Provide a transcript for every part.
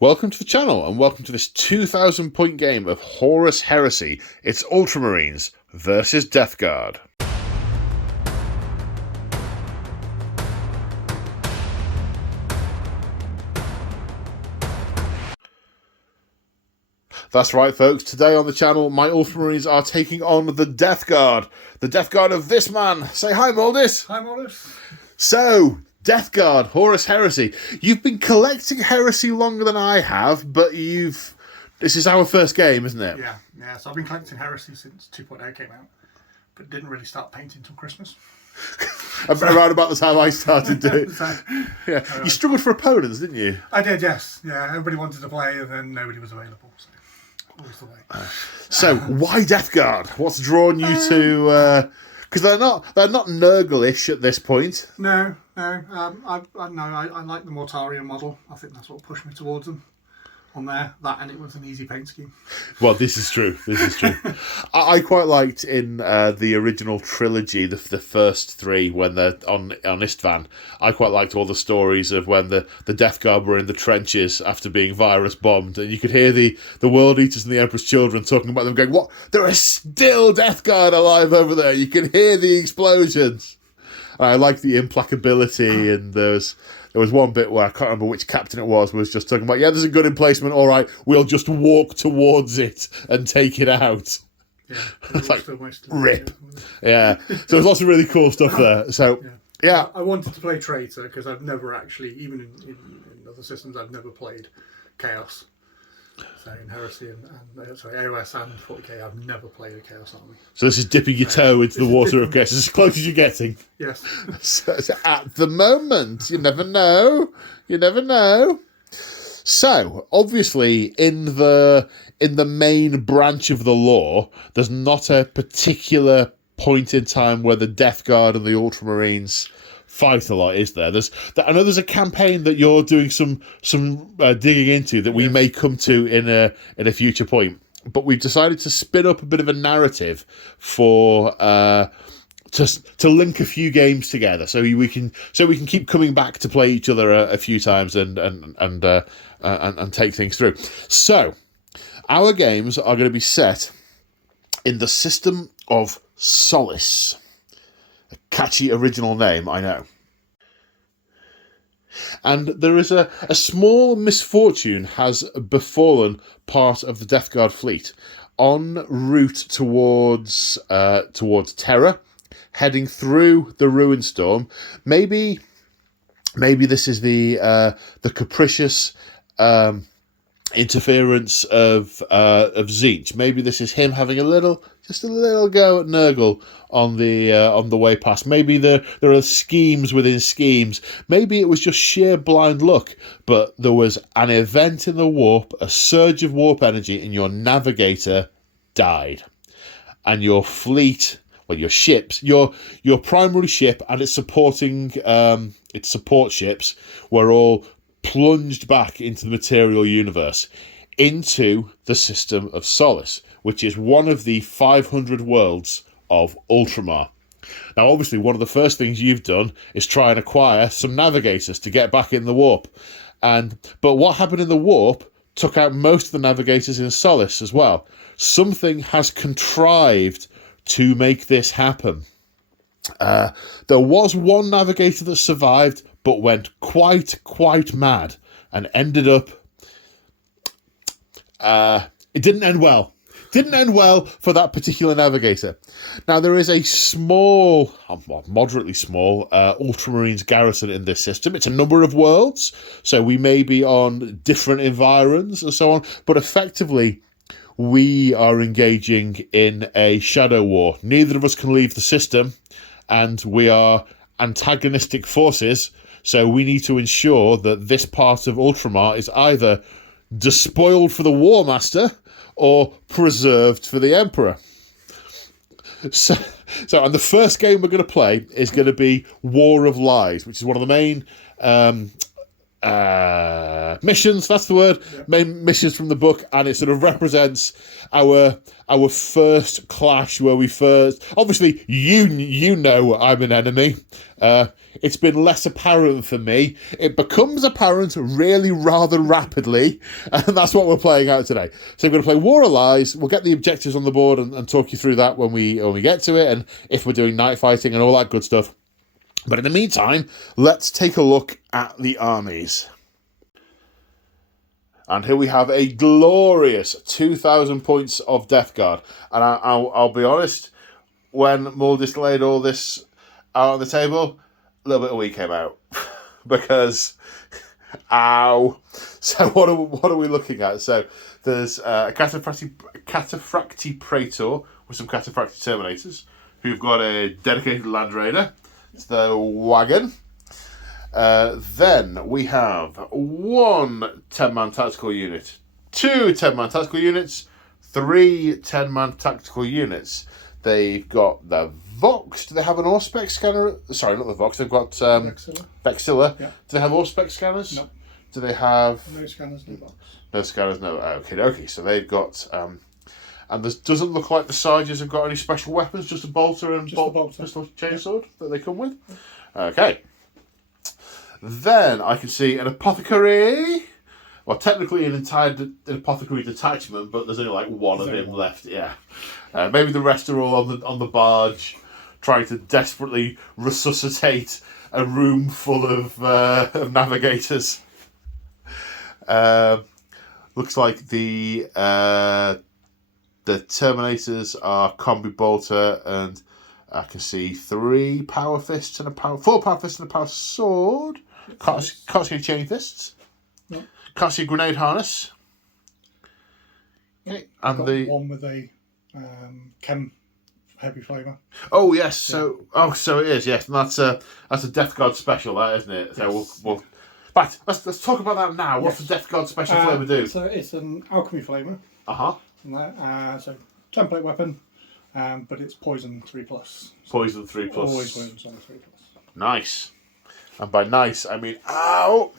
Welcome to the channel, and welcome to this 2,000 point game of Horus Heresy. It's Ultramarines versus Death Guard. That's right, folks. Today on the channel, my Ultramarines are taking on the Death Guard. The Death Guard of this man. Say hi, Moldis. Hi, Morris. So, Death Guard, Horus Heresy. You've been collecting Heresy longer than I have, but this is our first game, isn't it? Yeah. So I've been collecting Heresy since 2.0 came out, but didn't really start painting until Christmas. Around about the time I started doing it. You struggled for opponents, didn't you? I did, yes. Yeah, everybody wanted to play and then nobody was available. So always the way. So, why Death Guard? What's drawn you to... Because they're not Nurgle-ish at this point. No. I like the Mortarian model. I think that's what pushed me towards them on there. That, and it was an easy paint scheme. Well, this is true. I quite liked in the original trilogy, the first three, when they're on Istvan. I quite liked all the stories of when the Death Guard were in the trenches after being virus bombed, and you could hear the World Eaters and the Emperor's Children talking about them, going, "What? There are still Death Guard alive over there. You can hear the explosions." And I liked the implacability, and there was one bit where I can't remember which captain it was just talking about, there's a good emplacement, all right, we'll just walk towards it and take it out. Yeah. Like, rip. Yeah. So there's lots of really cool stuff there. So, yeah. I wanted to play Traitor because I've never actually, even in other systems, I've never played Chaos. So in Heresy and AOS and 40k, I've never played a Chaos army. So this is dipping your toe into the water of Chaos. It's as close as you're getting. Yes. So at the moment, you never know. So obviously, in the main branch of the lore, there's not a particular point in time where the Death Guard and the Ultramarines fight a lot, is there? I know there's a campaign that you're doing some digging into that we may come to in a future point. But we've decided to spin up a bit of a narrative for to link a few games together, so we can keep coming back to play each other a few times and take things through. So our games are going to be set in the system of Solace. A catchy original name, I know. And there is a small misfortune has befallen part of the Death Guard fleet en route towards Terra, heading through the Ruin Storm. Maybe this is the capricious interference of Zeech. Maybe this is him having a little go at Nurgle on the way past. Maybe there are schemes within schemes. Maybe it was just sheer blind luck, but there was an event in the warp, a surge of warp energy, and your navigator died. And your fleet, well, your ships, your primary ship and its supporting its support ships were all plunged back into the material universe, into the system of Solace, which is one of the 500 worlds of Ultramar. Now, obviously, one of the first things you've done is try and acquire some navigators to get back in the warp. But what happened in the warp took out most of the navigators in Solace as well. Something has contrived to make this happen. There was one navigator that survived, but went quite mad and ended up... it didn't end well. Didn't end well for that particular navigator. Now, there is a small, moderately small, Ultramarines garrison in this system. It's a number of worlds, so we may be on different environs and so on, but effectively, we are engaging in a shadow war. Neither of us can leave the system, and we are antagonistic forces, so we need to ensure that this part of Ultramar is either despoiled for the War Master or preserved for the Emperor. So and the first game we're going to play is going to be War of Lies, which is one of the main missions. That's the word. Yep. Main missions from the book, and it sort of represents our first clash where we first. Obviously, you know I'm an enemy. It's been less apparent for me. It becomes apparent really rather rapidly, and that's what we're playing out today. So we're going to play War of Lies. We'll get the objectives on the board and talk you through that when we get to it, and if we're doing night fighting and all that good stuff. But in the meantime, let's take a look at the armies. And here we have a glorious 2,000 points of Death Guard. And I'll be honest, when Maldis laid all this out on the table, a little bit of weed came out. Because, ow. So what are we looking at? So there's a Cataphracti Praetor with some Cataphracti Terminators who've got a dedicated Land Raider. It's the wagon. Then we have 1 10-man tactical unit, 2 10-man tactical units, 3 10-man tactical units. They've got the Vox. Do they have an Auspex scanner? Sorry, not the Vox. They've got Vexilla. Yeah. Do they have Auspex scanners? No. Do they have... No scanners, no Vox. No scanners, no. Okay. So they've got... and this doesn't look like the Sarges have got any special weapons, just a bolter and pistol chainsword that they come with. Okay. Then I can see an apothecary. Well, technically an apothecary detachment, but there's only like one of him left. Yeah. Maybe the rest are all on the barge, trying to desperately resuscitate a room full of navigators. Looks like the Terminators are Combi Bolter, and I can see 4 Power Fists and a Power Sword. Can't see any Chain Fists. No. Can't see a Grenade Harness. Okay. And the one with a Chem Heavy Flamer. Oh yes, yeah. So it is, yes. And that's a Death Guard special, that, isn't it? So yes. we'll right, let's talk about that now. What's the Death Guard special flamer do? So it's an Alchemy Flamer. So template weapon, but it's poison 3+. Poison 3+. Always wounds on 3+. Nice. And by nice, I mean ow.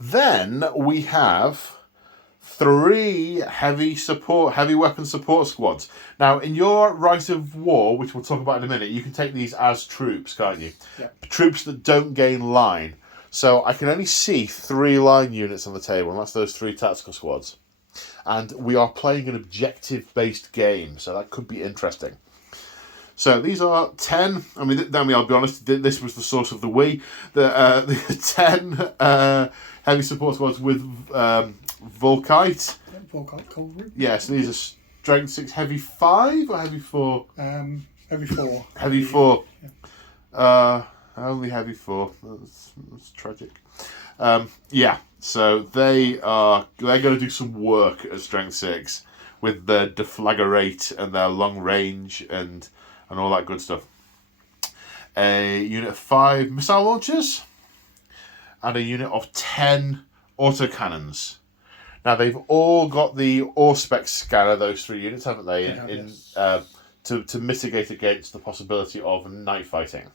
Then we have 3 heavy weapon support squads. Now, in your Right of War, which we'll talk about in a minute, you can take these as troops, can't you? Yeah. Troops that don't gain line. So I can only see 3 line units on the table, and that's those 3 tactical squads. And we are playing an objective-based game, so that could be interesting. So these are 10. I mean, I'll be honest, this was the source of the we. The 10 heavy support squads with Volkite. Volkite cavalry. Yes, these are strength 6, heavy 5 or heavy 4? Heavy 4. Heavy 4. Yeah. Only heavy 4. That's tragic. Yeah. So they're going to do some work at strength 6 with their deflagrate and their long range and all that good stuff. A unit of 5 missile launchers and a unit of 10 autocannons. Now they've all got the Auspex scanner, those 3 units, haven't they? Yes. To mitigate against the possibility of night fighting.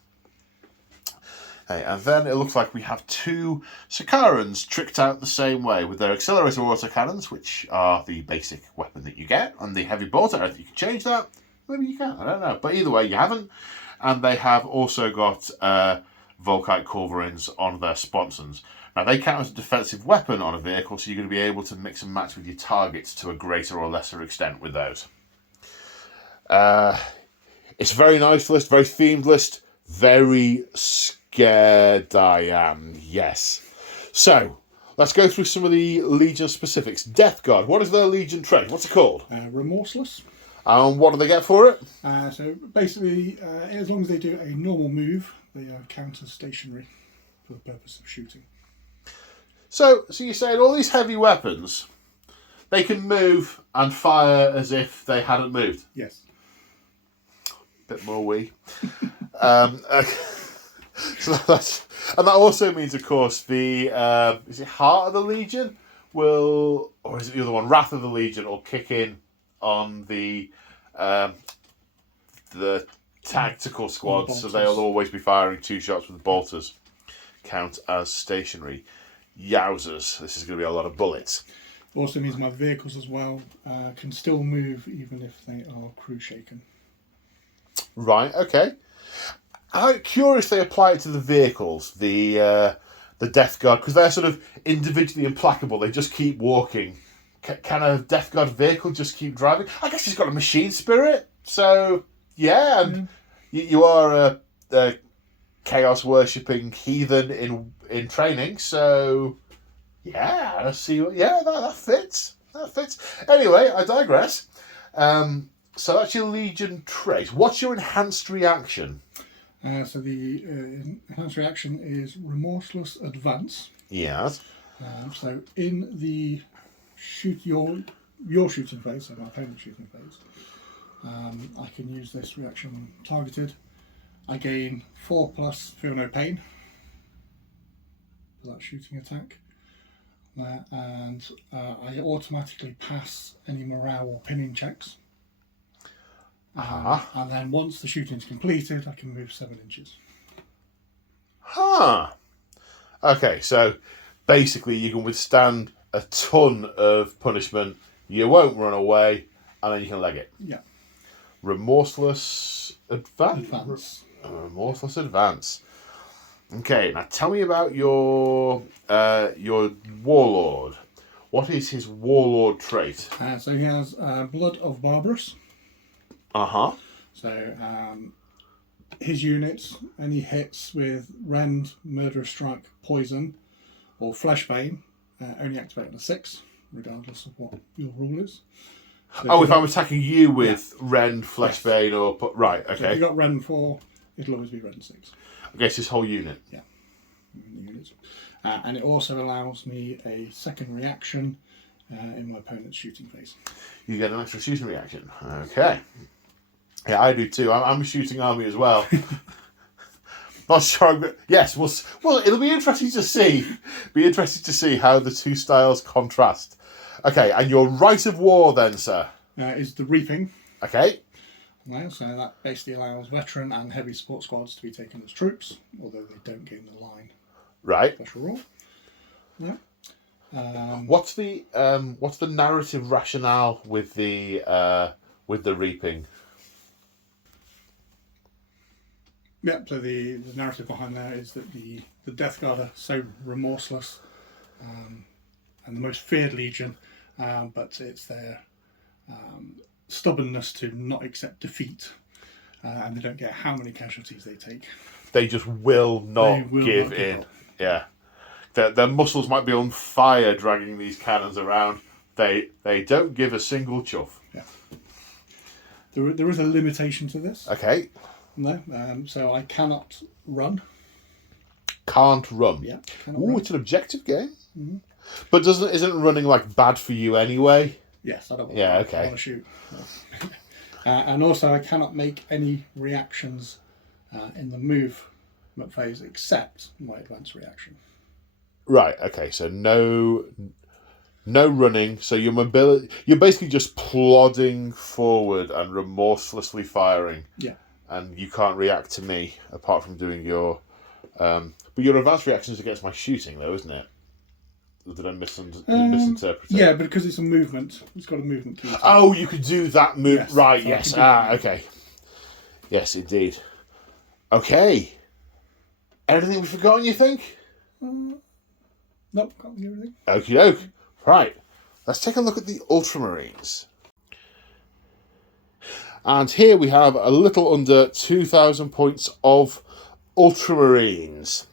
Okay, and then it looks like we have 2 Sicarans tricked out the same way with their accelerator autocannons, which are the basic weapon that you get, and the heavy bolter. I think you can change that. Maybe you can, I don't know. But either way, you haven't. And they have also got Volkite Culverins on their sponsons. Now, they count as a defensive weapon on a vehicle, so you're going to be able to mix and match with your targets to a greater or lesser extent with those. It's a very nice list, very themed list, very scared I am, yes. So, let's go through some of the Legion specifics. Death Guard, what is their Legion trait? What's it called? Remorseless. And what do they get for it? So basically, as long as they do a normal move, they are counter stationary for the purpose of shooting. So you're saying all these heavy weapons, they can move and fire as if they hadn't moved? Yes. Bit more we. So that also means, of course, the is it Heart of the Legion or is it the other one? Wrath of the Legion will kick in on the tactical squads, so they'll always be firing 2 shots with bolters. Count as stationary. Yowzers, this is going to be a lot of bullets. Also means my vehicles as well can still move even if they are crew shaken. Right, okay. I'm curious they apply it to the vehicles, the Death Guard, because they're sort of individually implacable. They just keep walking. Can a Death Guard vehicle just keep driving? I guess he's got a machine spirit, so yeah. And you are a chaos worshipping heathen in training, so yeah. I see. Yeah, that fits. That fits. Anyway, I digress. So that's your Legion trait. What's your enhanced reaction? So the enhanced reaction is remorseless advance. Yes. So in the your shooting phase, so my opponent's shooting phase, I can use this reaction when targeted. I gain 4+, feel no pain for that shooting attack. And I automatically pass any morale or pinning checks. And then once the shooting is completed, I can move 7 inches. Okay, so basically you can withstand a ton of punishment, you won't run away, and then you can leg it. Yeah. Remorseless advance. Remorseless advance. Okay, now tell me about your warlord. What is his warlord trait? So he has Blood of Barbarous. So his units, any hits with Rend, Murderous Strike, Poison, or Fleshbane, only activate on a 6, regardless of what your rule is. So if I'm attacking you with Rend, Fleshbane, or... Right, okay. So if you've got Rend 4, it'll always be Rend 6. I guess his whole unit. Yeah. Units. And it also allows me a second reaction in my opponent's shooting phase. You get an extra shooting reaction. Okay. Yeah, I do too. I'm a shooting army as well. Not sure. Yes, well, it'll be interesting to see. Be interesting to see how the two styles contrast. Okay, and your right of war then, sir? Is the Reaping. Okay. Right, so that basically allows veteran and heavy support squads to be taken as troops, although they don't gain the line. Right. Special rule. Yeah. What's the narrative rationale with the Reaping? Yeah, so the narrative behind there is that the Death Guard are so remorseless and the most feared legion, but it's their stubbornness to not accept defeat, and they don't care how many casualties they take. They just will not give in. Yeah, their muscles might be on fire dragging these cannons around. They don't give a single chuff. Yeah. There is a limitation to this. Okay. No, so I cannot run. Can't run. Yeah. Ooh, it's an objective game. Mm-hmm. But isn't running like bad for you anyway? Yes, I don't want to. I want to shoot. And also I cannot make any reactions in the movement phase except my advanced reaction. Right, okay, so no running, so your mobility, you're basically just plodding forward and remorselessly firing. Yeah. And you can't react to me apart from doing your but your advanced reaction is against my shooting though, isn't it? Or did I misinterpret it? Yeah, but because it's a movement, it's got a movement key. Oh, you could do that move. Yes, right, so yes. Okay. Yes, indeed. Okay. Anything we've forgotten, you think? Nope, can't do anything. Okie doke. Right. Let's take a look at the Ultramarines. And here we have a little under 2,000 points of Ultramarines.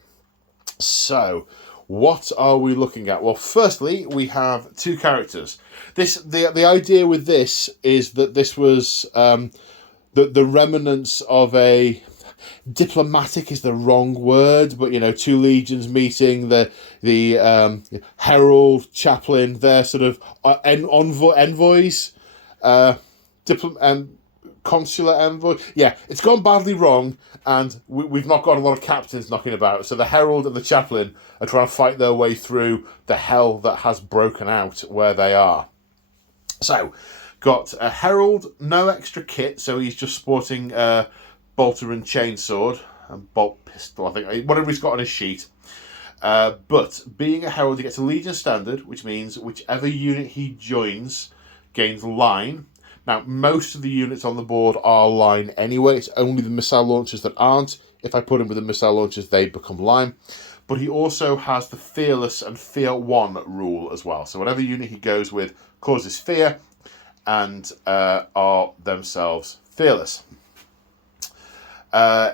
So, what are we looking at? Well, firstly, we have two characters. The idea with this is that this was the remnants of a... Diplomatic is the wrong word, but two legions meeting, the herald, chaplain, they're sort of envoys, consular envoy. Yeah, it's gone badly wrong, and we've not got a lot of captains knocking about. So the herald and the chaplain are trying to fight their way through the hell that has broken out where they are. So, got a herald, no extra kit, so he's just sporting bolter and chainsword and bolt pistol, I think, whatever he's got on his sheet. But being a herald, he gets a Legion standard, which means whichever unit he joins gains line. Now, most of the units on the board are line anyway. It's only the missile launchers that aren't. If I put him with the missile launchers, they become line. But he also has the Fearless and Fear 1 rule as well. So whatever unit he goes with causes fear and are themselves fearless.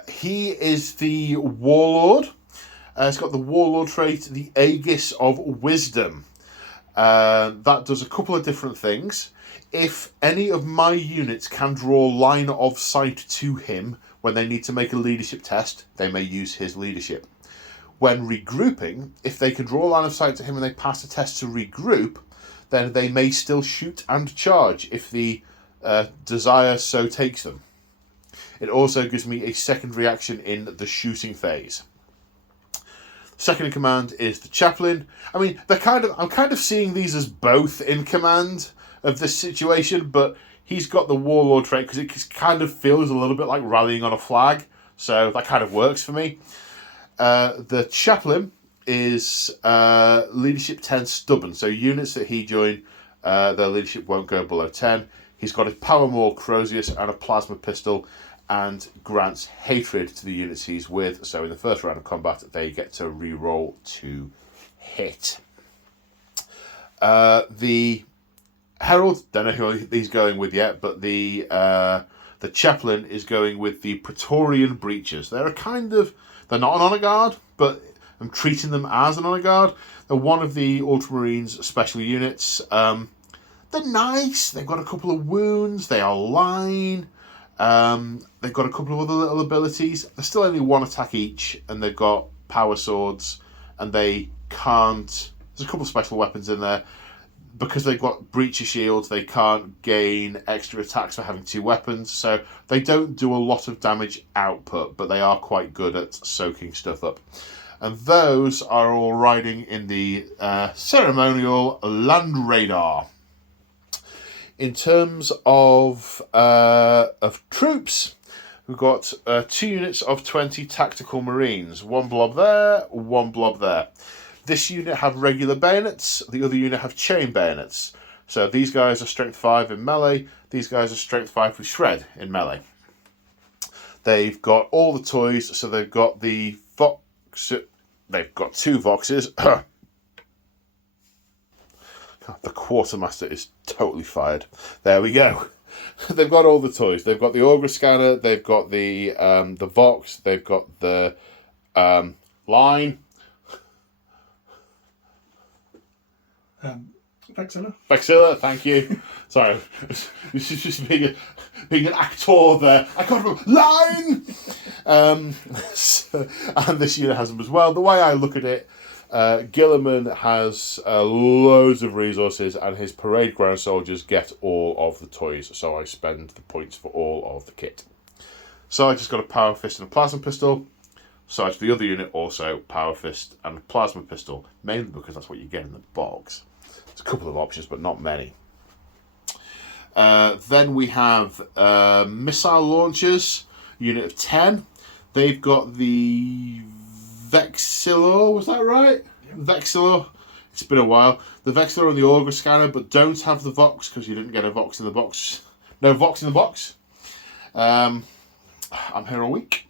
He is the Warlord. It's got the Warlord trait, the Aegis of Wisdom. That does a couple of different things. If any of my units can draw line of sight to him when they need to make a leadership test, they may use his leadership. When regrouping, if they can draw line of sight to him and they pass a test to regroup, then they may still shoot and charge if the desire so takes them. It also gives me a second reaction in the shooting phase. Second in command is the Chaplain. I mean, I'm kind of seeing these as both in command of this situation, but he's got the Warlord trait because it kind of feels a little bit like rallying on a flag, so that kind of works for me. The Chaplain is leadership 10 stubborn, so units that he join, their leadership won't go below 10. He's got a Power Maul, Crozius, and a Plasma Pistol, and grants hatred to the units he's with, so in the first round of combat they get to reroll to hit. The Herald, don't know who he's going with yet, but the Chaplain is going with the Praetorian Breachers. They're not an honor guard, but I'm treating them as an honor guard. They're one of the Ultramarines special units. They're nice. They've got a couple of wounds. They are line. They've got a couple of other little abilities. They're still only one attack each, and they've got power swords, and they can't... There's a couple of special weapons in there. Because they've got breacher shields, they can't gain extra attacks for having 2 weapons, so they don't do a lot of damage output, but they are quite good at soaking stuff up. And those are all riding in the ceremonial Land Radar. In terms of troops, we've got 2 units of 20 tactical marines. 1 blob there, 1 blob there. This unit have regular bayonets, the other unit have chain bayonets. So these guys are strength 5 in melee, these guys are strength 5 with shred in melee. They've got all the toys, so they've got the Vox, they've got 2 Voxes. The Quartermaster is totally fired. There we go. They've got all the toys. They've got the Augur Scanner, they've got the Vox, they've got the line. Vexilla, thank you. Sorry, this is just being an actor there. I can't remember. Line! And this unit has them as well. The way I look at it, Gilliman has loads of resources, and his parade ground soldiers get all of the toys, so I spend the points for all of the kit. So I just got a Power Fist and a Plasma Pistol. So for the other unit, also Power Fist and a Plasma Pistol, mainly because that's what you get in the box. There's a couple of options, but not many. Then we have missile launchers, unit of 10. They've got the Vexillor, was that right? Yep. Vexillor. It's been a while. The Vexillor and the Augur Scanner, but don't have the Vox because you didn't get a Vox in the box. No Vox in the box. I'm here all week.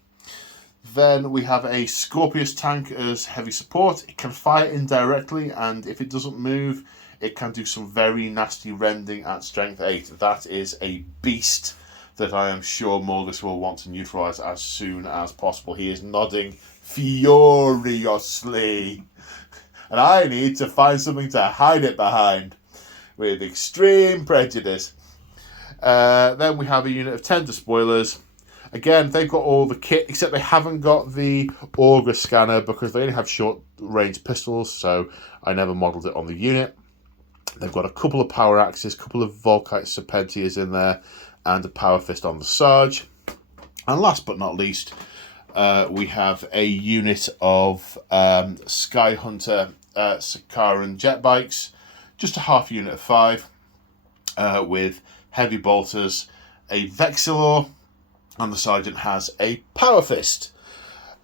Then we have a Scorpius tank as heavy support. It can fire indirectly, and if it doesn't move, it can do some very nasty rending at strength 8. That is a beast that I am sure Morgus will want to neutralise as soon as possible. He is nodding furiously. And I need to find something to hide it behind with extreme prejudice. Then we have a unit of 10 despoilers. Again, they've got all the kit, except they haven't got the Augur Scanner because they only have short-range pistols, so I never modelled it on the unit. They've got a couple of power axes, a couple of Volkite Serpentias in there, and a Power Fist on the Sarge. And last but not least, we have a unit of Sky Hunter Sakaran jet bikes, just a half unit of 5, with heavy bolters, a Vexillor, and the Sergeant has a Power Fist.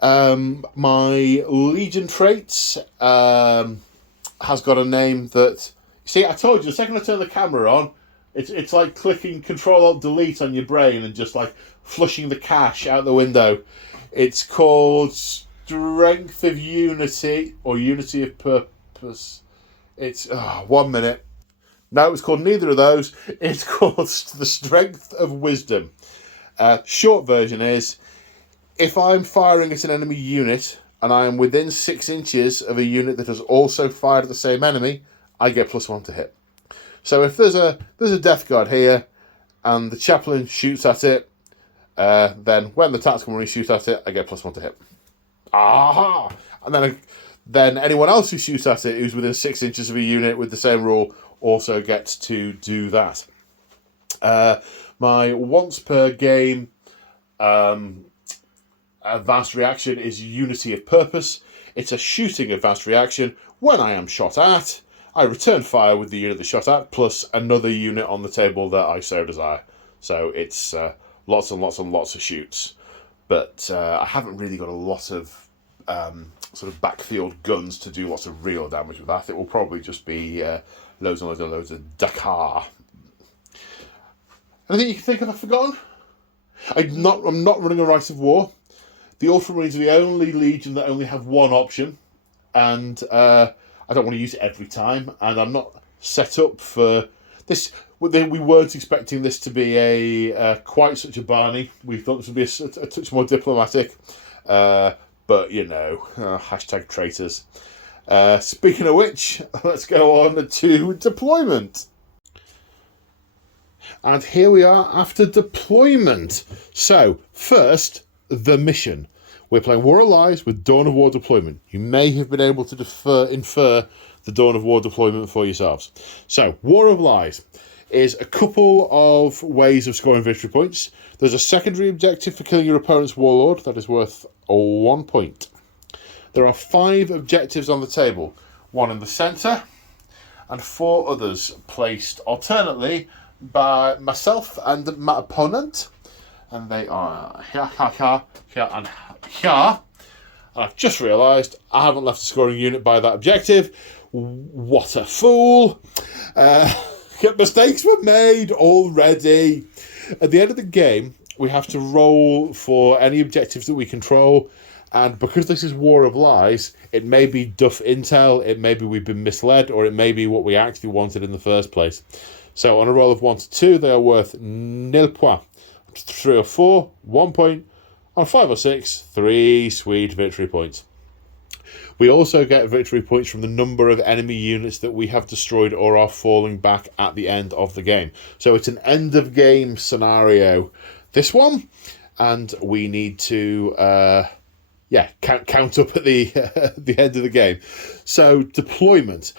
My Legion traits has got a name that... See, I told you, the second I turn the camera on, it's like clicking Control-Alt-Delete on your brain and just like flushing the cache out the window. It's called Strength of Unity, or Unity of Purpose. It's... 1 minute. No, it's called neither of those. It's called the Strength of Wisdom. Short version is, if I'm firing at an enemy unit and I am within 6 inches of a unit that has also fired at the same enemy, I get +1 to hit. So if there's a Death Guard here and the Chaplain shoots at it, then when the Tactical Marines shoot at it, I get +1 to hit. Aha! And then anyone else who shoots at it who's within 6 inches of a unit with the same rule also gets to do that. My once per game advanced reaction is Unity of Purpose. It's a shooting advanced reaction. When I am shot at, I return fire with the unit that's shot at, plus another unit on the table that I so desire. So it's lots and lots and lots of shoots. But I haven't really got a lot of sort of backfield guns to do lots of real damage with that. It will probably just be loads and loads and loads of Dakar. Anything you can think of I've forgotten? I'm not running a Rite of War. The Ultramarines are the only Legion that only have one option, and I don't want to use it every time, and I'm not set up for this. We weren't expecting this to be a quite such a Barney. We thought this would be a touch more diplomatic, but you know, hashtag traitors. Speaking of which, let's go on to deployment. And here we are after deployment. So, first, the mission. We're playing War Allies with Dawn of War deployment. You may have been able to infer the Dawn of War deployment for yourselves. So, War of Lies is a couple of ways of scoring victory points. There's a secondary objective for killing your opponent's warlord that is worth 1 point. There are 5 objectives on the table, 1 in the centre, and 4 others placed alternately by myself and my opponent. And they are here, and here. And I've just realised I haven't left a scoring unit by that objective. What a fool. Mistakes were made already. At the end of the game, we have to roll for any objectives that we control. And because this is War of Lies, it may be duff intel, it may be we've been misled, or it may be what we actually wanted in the first place. So on a roll of 1 to 2, they are worth 0 points. 3 or 4, 1 point. On 5 or 6, 3 sweet victory points. We also get victory points from the number of enemy units that we have destroyed or are falling back at the end of the game. So it's an end of game scenario, this one, and we need to count up at the the end of the game. So deployment.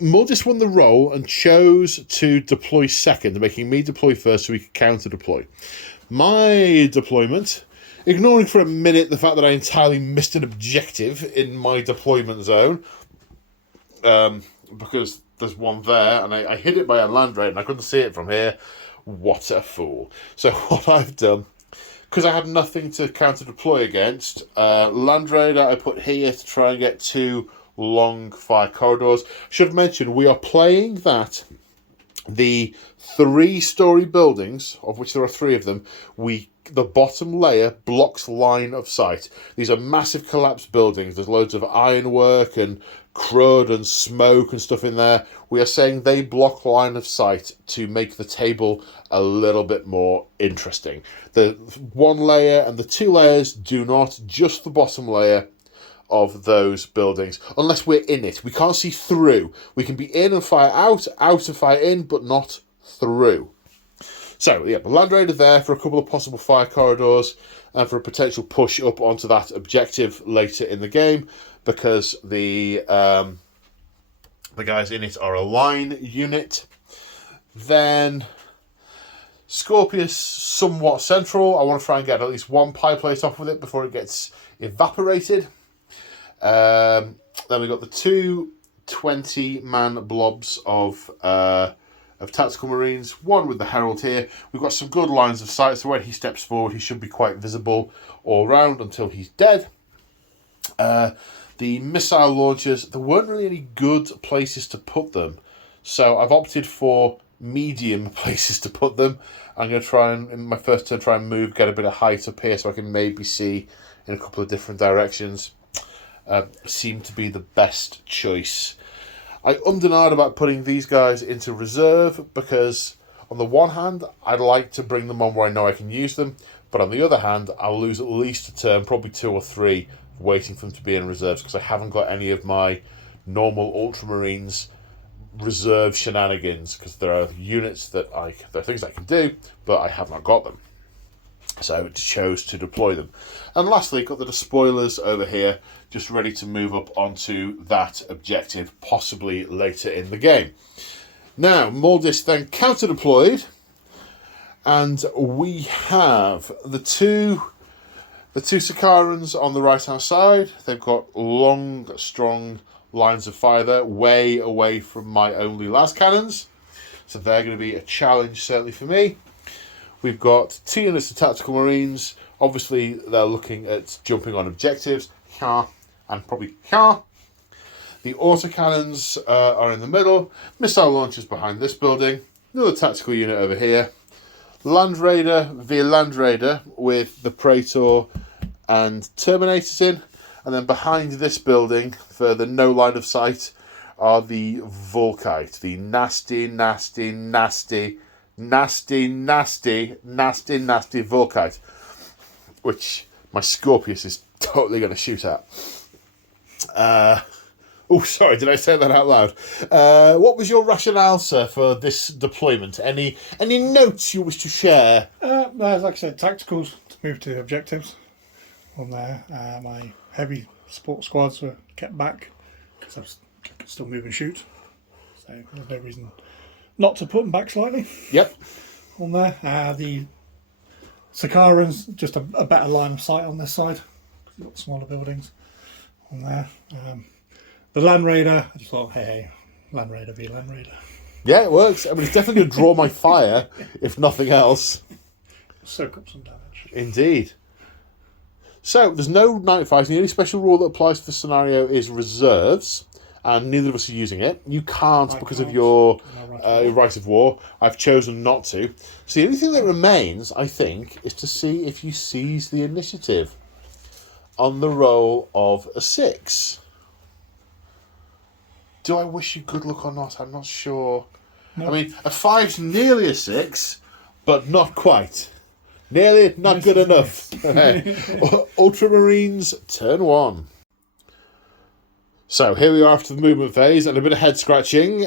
Mudis won the roll and chose to deploy second, making me deploy first so we could counter deploy. My deployment, ignoring for a minute the fact that I entirely missed an objective in my deployment zone, because there's one there and I hit it by a land raid and I couldn't see it from here. What a fool. So what I've done, because I had nothing to counter deploy against, land raider I put here to try and get 2 long fire corridors. Should mention we are playing that the 3-story buildings, of which there are 3 of them, the bottom layer blocks line of sight. These are massive collapsed buildings. There's loads of ironwork and crud and smoke and stuff in there. We are saying they block line of sight to make the table a little bit more interesting. The 1 layer and the 2 layers do not, just the bottom layer of those buildings, unless we're in it. We can't see through. We can be in and fire out and fire in, but not through. So, yeah, the Land Raider there for a couple of possible fire corridors and for a potential push up onto that objective later in the game, because the guys in it are a line unit. Then Scorpius, somewhat central. I want to try and get at least 1 pie plate off with it before it gets evaporated. Then we've got the 2 20-man blobs of of Tactical Marines, one with the Herald here. We've got some good lines of sight, so when he steps forward, he should be quite visible all round until he's dead. The missile launchers, there weren't really any good places to put them, so I've opted for medium places to put them. I'm going to try and, in my first turn, try and move, get a bit of height up here so I can maybe see in a couple of different directions. Seem to be the best choice. I ummed and ahed about putting these guys into reserve because on the one hand, I'd like to bring them on where I know I can use them, but on the other hand, I'll lose at least a turn, probably 2 or 3, waiting for them to be in reserves because I haven't got any of my normal Ultramarines reserve shenanigans, because there are units that there are things I can do, but I have not got them. So I chose to deploy them. And lastly, got the despoilers over here, just ready to move up onto that objective, possibly later in the game. Now, Mordis then counter-deployed, and we have the two Sicarans on the right-hand side. They've got long, strong lines of fire there, way away from my only las cannons. So they're going to be a challenge, certainly for me. We've got 2 units of Tactical Marines. Obviously, they're looking at jumping on objectives. And probably the autocannons are in the middle. Missile launchers behind this building. Another tactical unit over here. Land Raider via Land Raider with the Praetor and Terminators in. And then behind this building, for the no line of sight, are the Volkite. The nasty Volkite, which my Scorpius is totally going to shoot at. Sorry, did I say that out loud? What was your rationale, sir, for this deployment? Any notes you wish to share? Like I said, tacticals to move to objectives on there. My heavy support squads were kept back because I could still move and shoot. So there's no reason not to put them back slightly. Yep. On there. The Sicarans, just a better line of sight on this side. You've got smaller buildings on there. The Land Raider, I just thought, hey, Land Raider v Land Raider. Yeah, it works. I mean, it's definitely going to draw my fire, if nothing else. Soak up some damage. Indeed. So, there's no night fighting. The only special rule that applies to the scenario is reserves, and neither of us are using it. You can't because of your right of war. I've chosen not to. So the only thing that remains, I think, is to see if you seize the initiative on the roll of a 6. Do I wish you good luck or not? I'm not sure. No. I mean, a 5's nearly a 6, but not quite. Nearly, not good enough. Ultramarines, turn 1. So here we are after the movement phase and a bit of head scratching.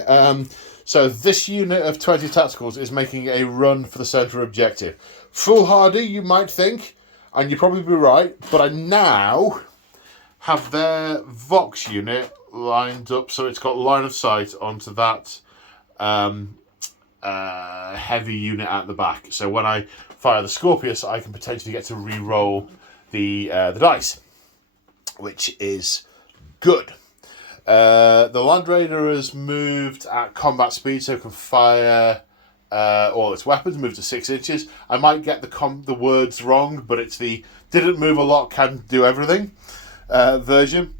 So this unit of 20 tacticals is making a run for the centre objective. Foolhardy, you might think, and you'd probably be right, but I now have their Vox unit lined up so it's got line of sight onto that heavy unit at the back. So when I fire the Scorpius, I can potentially get to re-roll the dice, which is good. The Land Raider has moved at combat speed, so it can fire all its weapons, move to 6 inches. I might get the words wrong, but it's the didn't move a lot, can do everything version.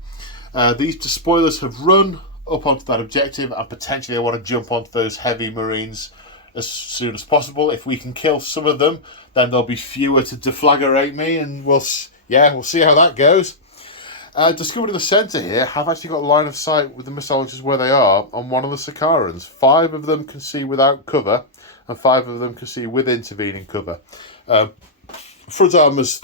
These despoilers have run up onto that objective, and potentially I want to jump onto those heavy Marines as soon as possible. If we can kill some of them, then there'll be fewer to deflagrate me, and we'll see how that goes. Discovered in the centre here, have actually got line of sight with the missile launchers where they are on one of the Sicarans. 5 of them can see without cover, and 5 of them can see with intervening cover. Front armour's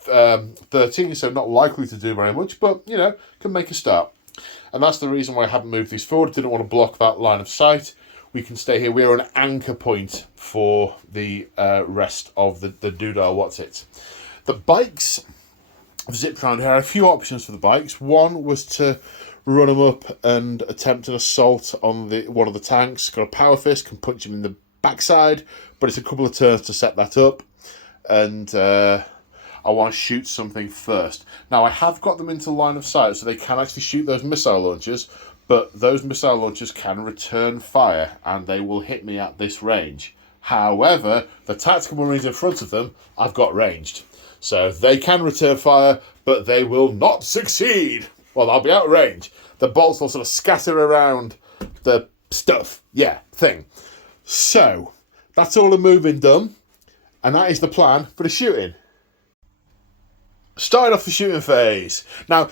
13, so not likely to do very much, but, can make a start. And that's the reason why I haven't moved these forward. Didn't want to block that line of sight. We can stay here. We're an anchor point for the rest of the doodah what's-it. The bikes zipped around here. I had a few options for the bikes. One was to run them up and attempt an assault on one of the tanks. Got a power fist, can punch him in the backside, but it's a couple of turns to set that up. And I want to shoot something first. Now, I have got them into line of sight, so they can actually shoot those missile launchers, but those missile launchers can return fire, and they will hit me at this range. However, the tactical marines in front of them, I've got ranged. So they can return fire, but they will not succeed. Well, I'll be out of range. The bolts will sort of scatter around the stuff. Yeah, thing. So, that's all the moving done. And that is the plan for the shooting. Starting off the shooting phase. Now,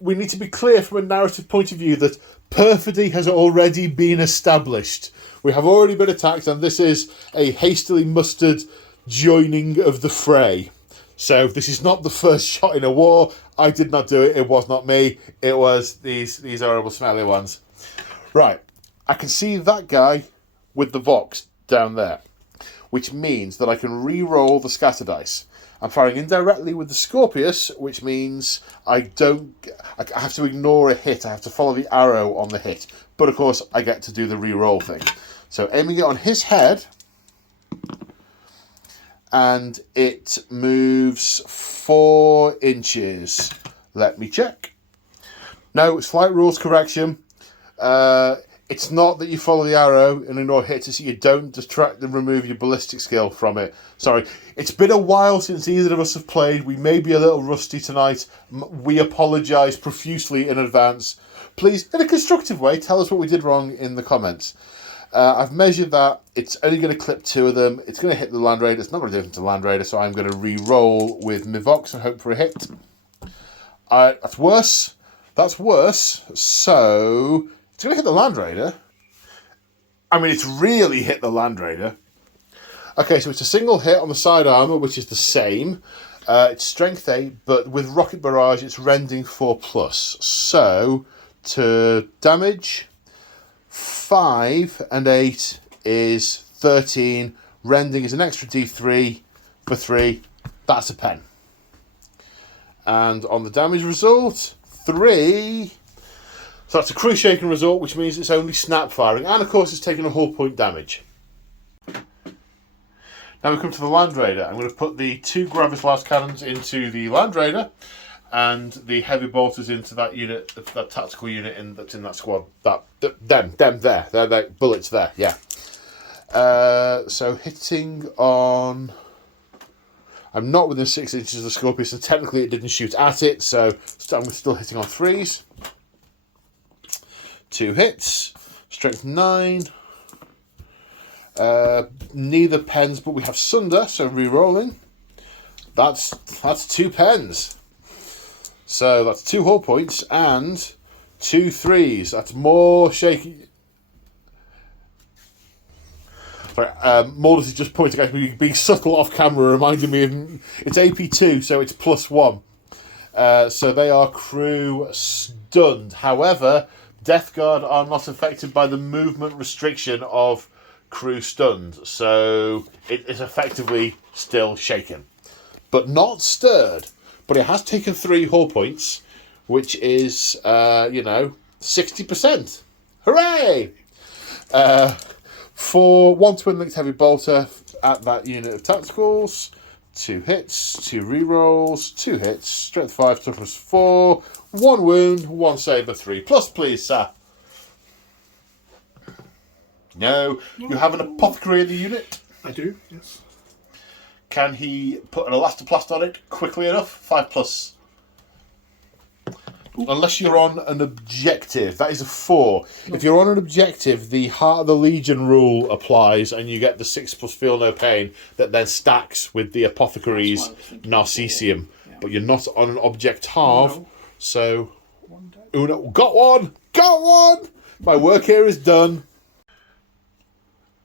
we need to be clear from a narrative point of view that perfidy has already been established. We have already been attacked, and this is a hastily mustered joining of the fray. So this is not the first shot in a war. I did not do it. It was not me. It was these horrible smelly ones. Right. I can see that guy with the Vox down there, which means that I can re-roll the scatter dice. I'm firing indirectly with the Scorpius, which means I have to ignore a hit. I have to follow the arrow on the hit. But of course, I get to do the re-roll thing. So aiming it on his head, and it moves 4 inches. Let me check. No, it's flight rules correction. It's not that you follow the arrow and ignore hits, it's that you don't distract and remove your ballistic skill from it. Sorry, it's been a while since either of us have played. We may be a little rusty tonight. We apologise profusely in advance. Please, in a constructive way, tell us what we did wrong in the comments. I've measured that. It's only going to clip 2 of them. It's going to hit the Land Raider. It's not going to do anything to the Land Raider, so I'm going to re-roll with my Vox and hope for a hit. That's worse. That's worse. So it's going to hit the Land Raider. I mean, it's really hit the Land Raider. Okay, so it's a single hit on the side armour, which is the same. It's strength 8, but with Rocket Barrage, it's rending 4+. So to damage, 5 and 8 is 13. Rending is an extra D3 for 3. That's a pen. And on the damage result, 3. So that's a crew shaking result, which means it's only snap firing. And of course, it's taking a whole point damage. Now we come to the Land Raider. I'm going to put the 2 Gravis Las Cannons into the Land Raider, and the heavy bolters into that unit, that tactical unit that's in that squad. Them there. They're bullets there, yeah. So hitting on... I'm not within 6 inches of the Scorpius, so technically it didn't shoot at it, so I'm still hitting on 3s. 2 hits. Strength 9. Neither pens, but we have Sunder, so re-rolling. That's 2 pens. So that's 2 hull points and 2 3s. That's more shaky. Sorry, Mordus is just pointing at me, being subtle off camera, reminding me of it's AP2, so it's +1. So they are crew stunned. However, Death Guard are not affected by the movement restriction of crew stunned, so it is effectively still shaken, but not stirred. But it has taken 3 hull points, which is 60%. Hooray! For 1 twin linked heavy bolter at that unit of tacticals, 2 hits, 2 rerolls, 2 hits, strength 5, toughness 4, 1 wound, 1 saber, 3+, please, sir. No, you have an apothecary in the unit. I do, yes. Can he put an elastoplast on it quickly enough? 5+. Ooh. Unless you're on an objective. That is a 4. No. If you're on an objective, the Heart of the Legion rule applies, and you get the 6+ feel no pain that then stacks with the apothecary's Narcisium. Yeah. But you're not on an objective, no. So... Uno, got one! Got one! My work here is done.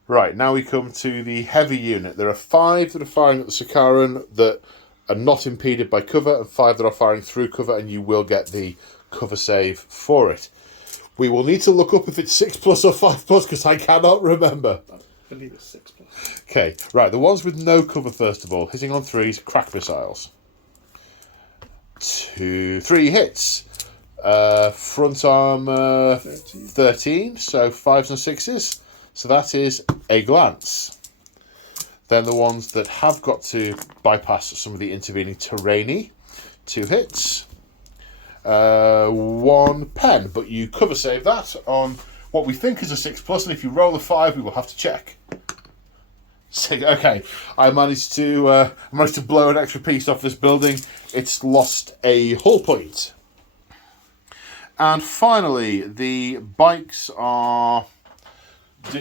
Right, now we come to the heavy unit. There are 5 that are firing at the Sakaran that are not impeded by cover, and 5 that are firing through cover, and you will get the cover save for it. We will need to look up if it's 6+ or 5+, because I cannot remember. I believe it's 6+. Okay, right, the ones with no cover, first of all. Hitting on 3s, crack missiles. 3 hits. Front armour 13, so 5s and 6s. So that is a glance. Then the ones that have got to bypass some of the intervening terrain, 2 hits. 1 pen, but you cover save that on what we think is a 6+, and if you roll a 5, we will have to check. So, okay, I managed to blow an extra piece off this building. It's lost a hull point. And finally, the bikes are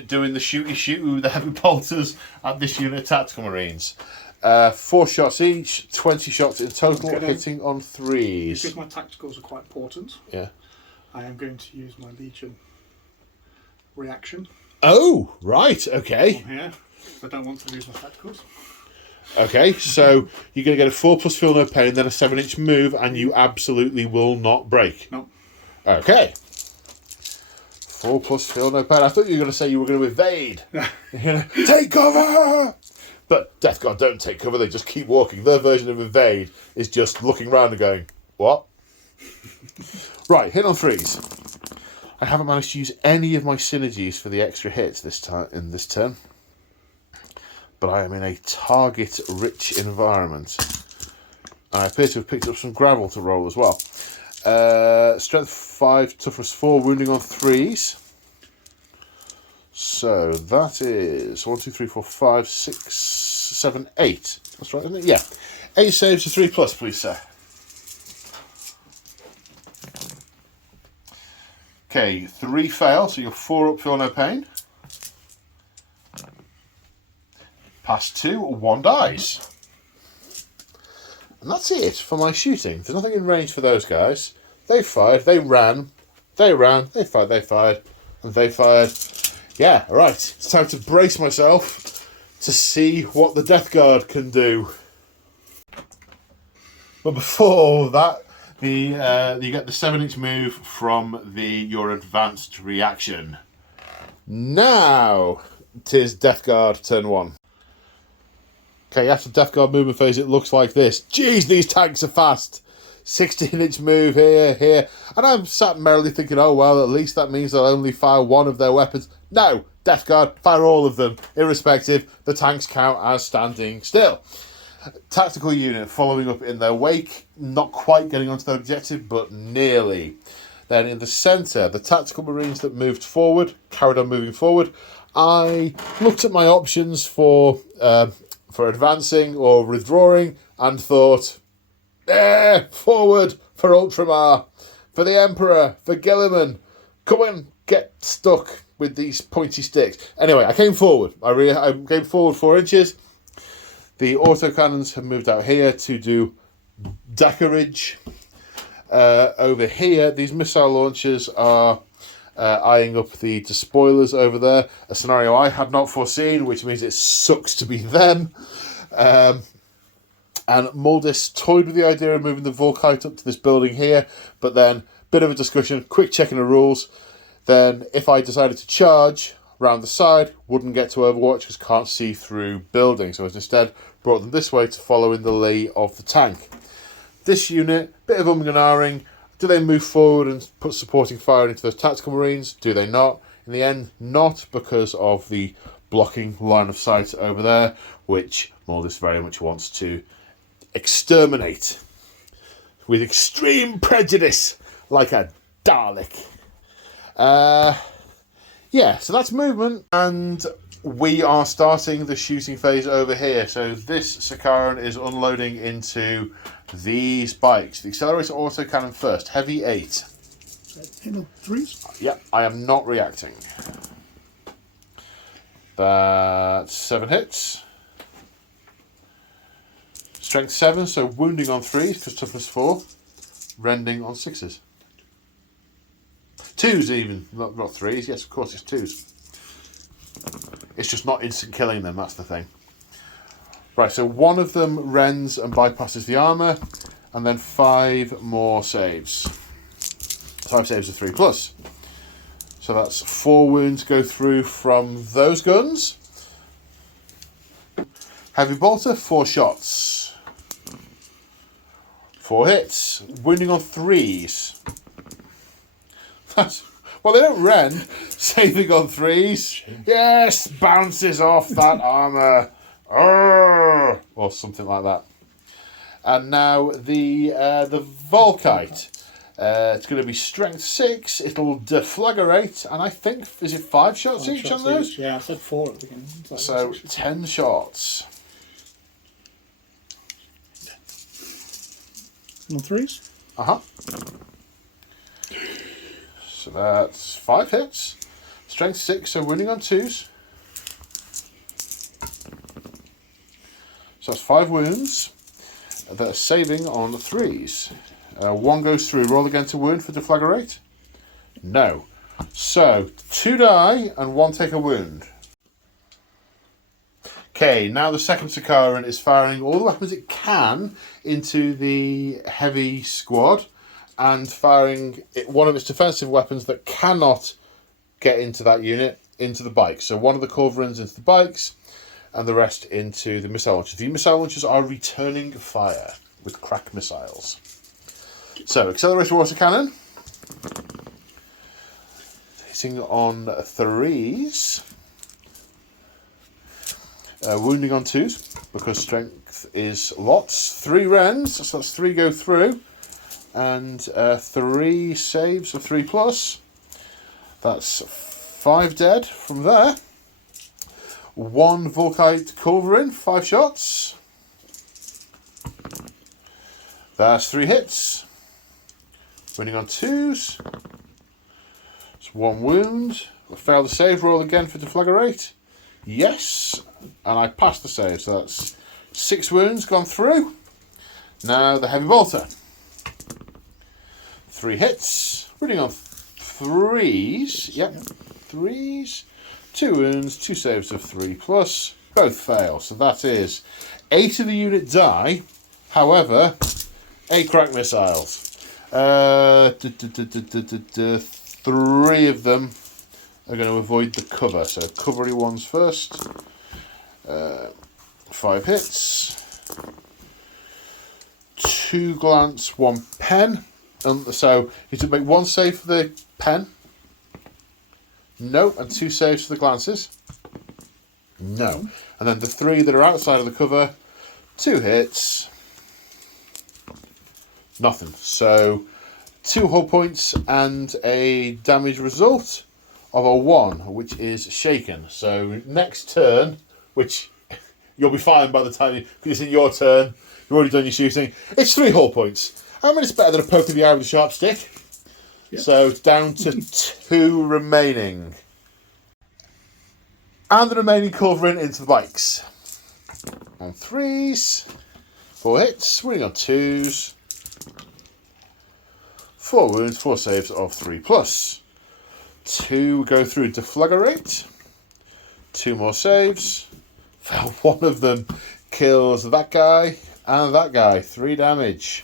doing the shooty the heavy bolters at this unit of tactical marines. 4 shots each, 20 shots in total, hitting on 3s. Because my tacticals are quite important. Yeah. I am going to use my Legion reaction. Oh, right, okay. Yeah, I don't want to lose my tacticals. Okay, so you're going to get a 4+ feel no pain, then a 7-inch move, and you absolutely will not break. No. Okay. 4+ feel no pain. I thought you were going to say you were going to evade. Take cover! But Death Guard don't take cover, they just keep walking. Their version of evade is just looking around and going, what? Right, hit on 3s. I haven't managed to use any of my synergies for the extra hits this time in this turn. But I am in a target-rich environment. And I appear to have picked up some gravel to roll as well. Strength 5, toughness 4, wounding on 3s. So that is 1, 2, 3, 4, 5, 6, 7, 8. That's right, isn't it? Yeah. 8 saves to 3+, please, sir. Okay, 3 fail, so you're 4 up, feel no pain. Pass 2, 1 dies. And that's it for my shooting. There's nothing in range for those guys. They fired, they ran, they fired, and they fired. Yeah, alright. It's time to brace myself to see what the Death Guard can do. But before that, you get the 7-inch move from your advanced reaction. Now, 'tis Death Guard turn 1. Okay, after Death Guard movement phase, it looks like this. Jeez, these tanks are fast. 16-inch move here. And I'm sat merrily thinking, oh, well, at least that means they'll only fire 1 of their weapons. No, Death Guard, fire all of them. Irrespective, the tanks count as standing still. Tactical unit following up in their wake, not quite getting onto their objective, but nearly. Then in the centre, the tactical marines that moved forward, carried on moving forward. I looked at my options for advancing or withdrawing and thought, forward for Ultramar, for the Emperor, for Gilliman. Come and get stuck with these pointy sticks. Anyway, I came forward. I came forward 4 inches. The autocannons have moved out here to do Dakarage. Over here, these missile launchers are eyeing up the despoilers over there. A scenario I had not foreseen, which means it sucks to be them. And Muldis toyed with the idea of moving the Volkite up to this building here, but then bit of a discussion, quick checking the rules. Then if I decided to charge round the side, wouldn't get to Overwatch because can't see through buildings. So I instead brought them this way to follow in the lee of the tank. This unit, bit of umming and ahhing. Do they move forward and put supporting fire into those tactical marines? Do they not? In the end, not, because of the blocking line of sight over there, which Muldis very much wants to exterminate with extreme prejudice, like a Dalek. Yeah, so that's movement, and we are starting the shooting phase over here. So this Sakaran is unloading into these bikes. The accelerator autocannon first, heavy 8. Hit on 3s? Yep, I am not reacting. That's 7 hits. Strength 7, so wounding on 3s, because toughness 4. Rending on 6s. 2s even, not 3s. Yes, of course it's 2s. It's just not instant killing them, that's the thing. Right, so one of them rends and bypasses the armour, and then 5 more saves. 5 saves of 3+. So that's 4 wounds go through from those guns. Heavy bolter, 4 shots. 4 hits. Wounding on 3s. Well, they don't rend. Saving on 3s. Yes, bounces off that armour. Arrgh, or something like that. And now the Volkite. It's going to be strength 6. It'll deflagrate, and I think, is it 5 shots each on those? Yeah, I said 4 at the beginning. So 10 shots. On 3s? So that's 5 hits. Strength 6, so winning on 2s. So that's 5 wounds. That are saving on 3s. 1 goes through. Roll again to wound for deflagrate. No. So 2 die and 1 take a wound. Okay, now the second Sakaran is firing all the weapons it can into the heavy squad and firing one of its defensive weapons that cannot get into that unit into the bikes. So one of the culverins into the bikes and the rest into the missile launchers. The missile launchers are returning fire with crack missiles. So, accelerated water cannon. Hitting on 3s. Wounding on 2s, because strength is lots. 3 rends, so that's 3 go through. And 3 saves of 3 plus. That's 5 dead from there. 1 Volkite culverin, 5 shots. That's 3 hits. Winning on 2s. It's 1 wound. I failed the save. Roll again for deflagrate. Yes. And I passed the save. So that's 6 wounds gone through. Now the heavy bolter. 3 hits. Winning on 3s. Yep. 3s. 2 wounds. 2 saves of 3 plus. Both fail. So that is 8 of the unit die. However, 8 crack missiles. 3 of them are going to avoid the cover. So covery ones first. 5 hits. 2 glance, 1 pen. So you should make 1 save for the pen. No. And 2 saves for the glances. No. And then the 3 that are outside of the cover, 2 hits. Nothing. So 2 hull points and a damage result of a 1, which is shaken. So next turn, which you'll be fine by the time because it's in your turn, you've already done your shooting. It's 3 hull points. I mean, it's better than a poke in the eye with a sharp stick. Yep. So down to 2 remaining. And the remaining culverin into the bikes. On 3s. 4 hits. Winning on 2s. 4 wounds, 4 saves of 3 plus. 2 go through deflagrate. 2 more saves. One of them kills that guy and that guy. 3 damage.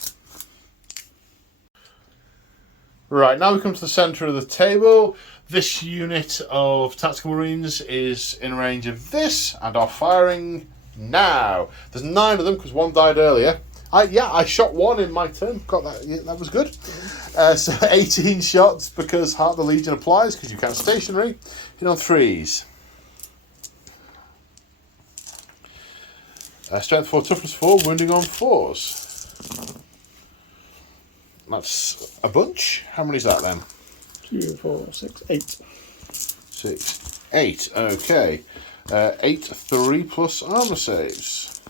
Right, now we come to the centre of the table. This unit of Tactical Marines is in range of this and are firing now. There's 9 of them because 1 died earlier. I shot 1 in my turn. Got that. Yeah, that was good. So 18 shots because Heart of the Legion applies because you can't stationary. Hit on 3s. Strength 4, toughness 4, wounding on 4s. That's a bunch. How many is that then? 2, 4, 6, 8. 6, 8. Okay. 8, 3 plus armour saves.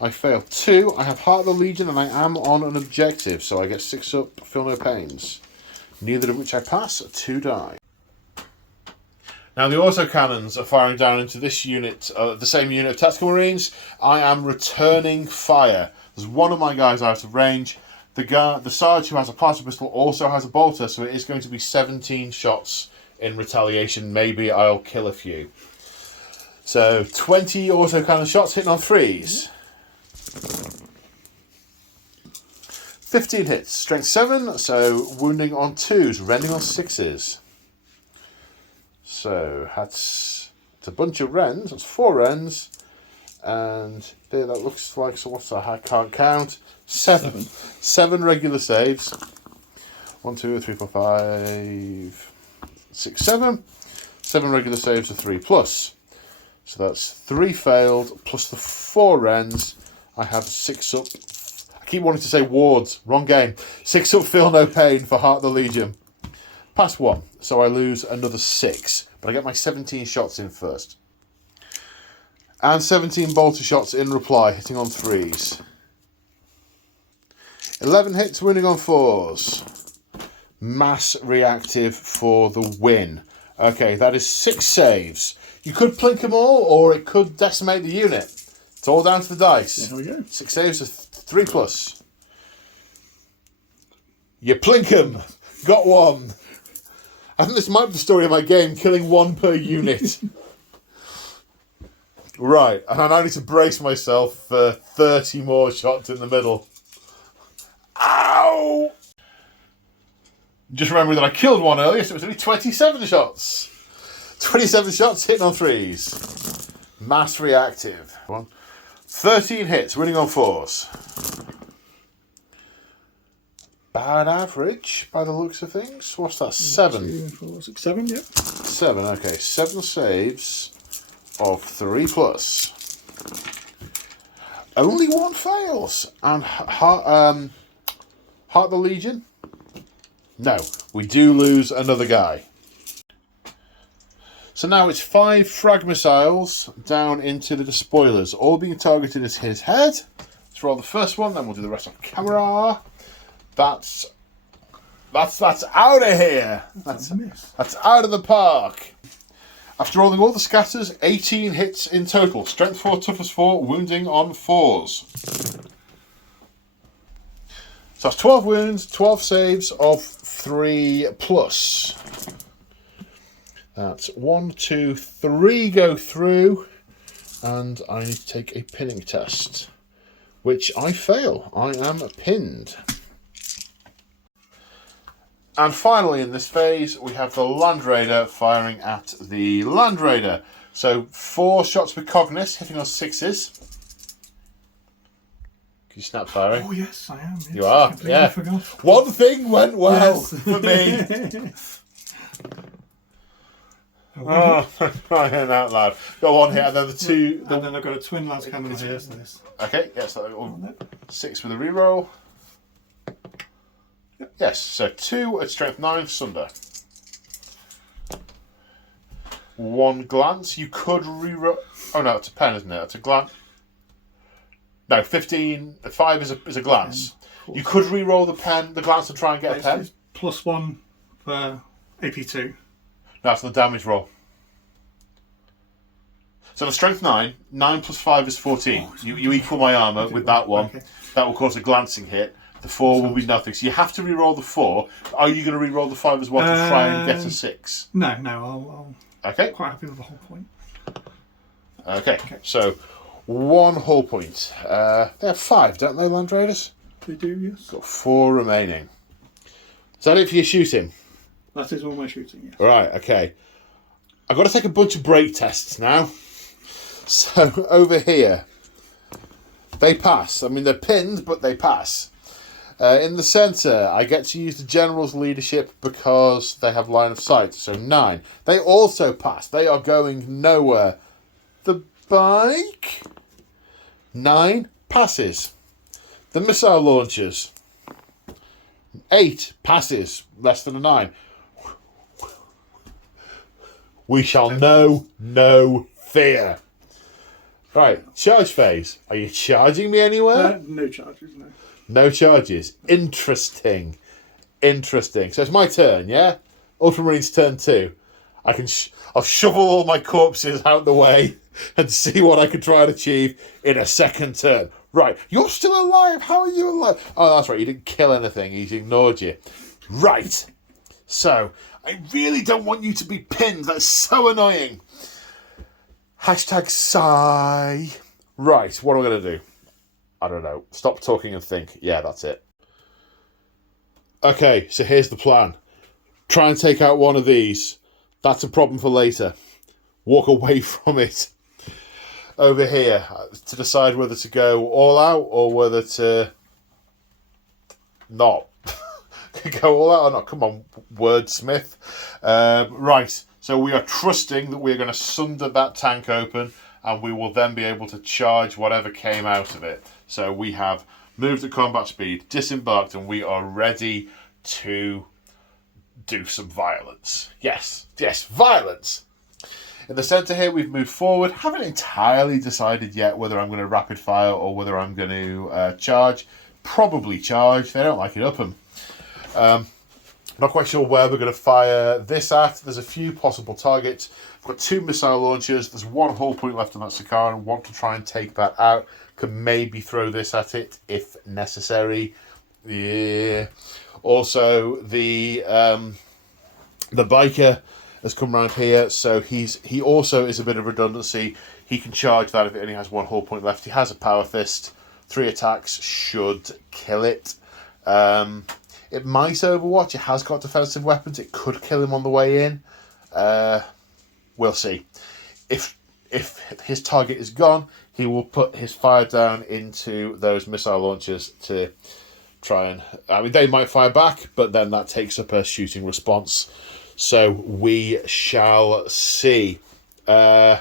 I failed 2. I have Heart of the Legion and I am on an objective, so I get 6 up, feel no pains. Neither of which I pass, 2 die. Now the autocannons are firing down into this unit, the same unit of Tactical Marines. I am returning fire. There's one of my guys out of range. The Sarge who has a plasma pistol also has a bolter, so it is going to be 17 shots in retaliation. Maybe I'll kill a few. So 20 autocannon shots hitting on 3s. 15 hits, strength 7, so wounding on 2s, rending on 6s. So that's a bunch of rends, that's 4 rends, and there that looks like, so what's that, I can't count, 7 regular saves. 1, 2, 3, 4, 5, 6, 7. 7 regular saves of 3 plus. So that's 3 failed, plus the 4 rends. I have 6 up. I keep wanting to say wards. Wrong game. 6 up, feel no pain for Heart of the Legion. Pass 1, so I lose another 6. But I get my 17 shots in first. And 17 bolter shots in reply, hitting on 3s. 11 hits, winning on 4s. Mass reactive for the win. Okay, that is 6 saves. You could plink them all, or it could decimate the unit. It's all down to the dice. There we go. 6 saves is 3+. You plink them. Got 1. I think this might be the story of my game, killing 1 per unit. Right, and I now need to brace myself for 30 more shots in the middle. Ow! Just remembering that I killed 1 earlier, so it was only 27 shots. 27 shots, hitting on 3s. Mass reactive. 13 hits, winning on 4s. Bad average, by the looks of things. What's that, 7? 2, 4, 6, 7, yeah. 7, okay. 7 saves of 3+. Only 1 fails. And Heart of the Legion? No, we do lose another guy. So now it's 5 frag missiles down into the despoilers, all being targeted at his head. Let's roll the first one, then we'll do the rest on camera. That's out of here. That's out of the park. After rolling all the scatters, 18 hits in total. Strength 4, toughness 4, wounding on 4s. So that's 12 wounds, 12 saves of 3+. That's 1, 2, 3 go through, and I need to take a pinning test, which I fail. I am pinned. And finally, in this phase, we have the Land Raider firing at the Land Raider. So 4 shots with Cognis, hitting on 6s. Can you snap firing? Oh, yes, I am. Yes. You are, yeah. Forgot. One thing went well for me. Oh, crying out loud. Got 1 hit, and then the 2... And then I've got a twin las cannon here, so this. Okay, yes, so 6 with a reroll. Yes, so 2 at strength 9 Sunder. 1 glance. You could reroll. Oh no, it's a pen, isn't it? It's a glance. No, 15. 5 is a glance. You could reroll the pen, the glance, and try and get a pen. It's +1 for AP2. That's the damage roll. So the strength 9. 9 plus 5 is 14. You equal my armour with that one. Okay. That will cause a glancing hit. The 4 will be nothing. So you have to re-roll the 4. Are you going to re-roll the 5 as well to try and get a 6? No, I'll Okay. quite happy with the whole point. Okay. So 1 whole point. They have 5, don't they, Land Raiders? They do, yes. Got 4 remaining. Is that it for your shooting? That is all my shooting, yes. Right, okay. I've got to take a bunch of break tests now. So over here, they pass. I mean, they're pinned, but they pass. In the centre, I get to use the General's leadership because they have line of sight. So 9. They also pass. They are going nowhere. The bike? 9 passes. The missile launchers? 8 passes. Less than a 9. We shall know no fear. Right, charge phase. Are you charging me anywhere? No charges, no. No charges. Interesting. Interesting. So it's my turn, yeah? Ultramarines turn 2. I'll shovel all my corpses out the way and see what I can try and achieve in a second turn. Right, you're still alive. How are you alive? Oh, that's right. You didn't kill anything. He's ignored you. Right. So, I really don't want you to be pinned. That's so annoying. Hashtag sigh. Right, what am I going to do? I don't know. Stop talking and think. Yeah, that's it. Okay, so here's the plan. Try and take out one of these. That's a problem for later. Walk away from it. Over here, to decide whether to go all out or whether to not. Go all out or not. Come on, wordsmith. Right, So we are trusting that we're going to sunder that tank open, and we will then be able to charge whatever came out of it. So we have moved at combat speed, disembarked, and we are ready to do some violence. Yes, violence. In the centre here, we've moved forward. Haven't entirely decided yet whether I'm going to rapid fire or whether I'm going to charge. Probably charge. They don't like it up them. Not quite sure where we're going to fire this at. There's a few possible targets. I've got 2 missile launchers. There's 1 hull point left on that Sakara, and want to try and take that out. Could maybe throw this at it if necessary. Yeah. Also, the biker has come round here, so he also is a bit of redundancy. He can charge that if it only has 1 hull point left. He has a power fist. 3 attacks should kill it. It might overwatch. It has got defensive weapons. It could kill him on the way in. We'll see. If his target is gone, he will put his fire down into those missile launchers to try and... I mean, they might fire back, but then that takes up a shooting response. So we shall see. We are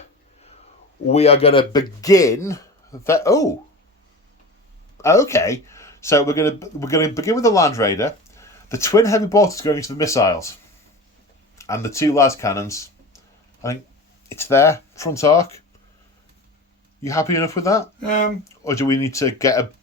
going to begin... Okay. So we're going to begin with the Land Raider. The twin heavy bolters going into the missiles, and the 2 las cannons. I think it's there, front arc. You happy enough with that? Or do we need to get a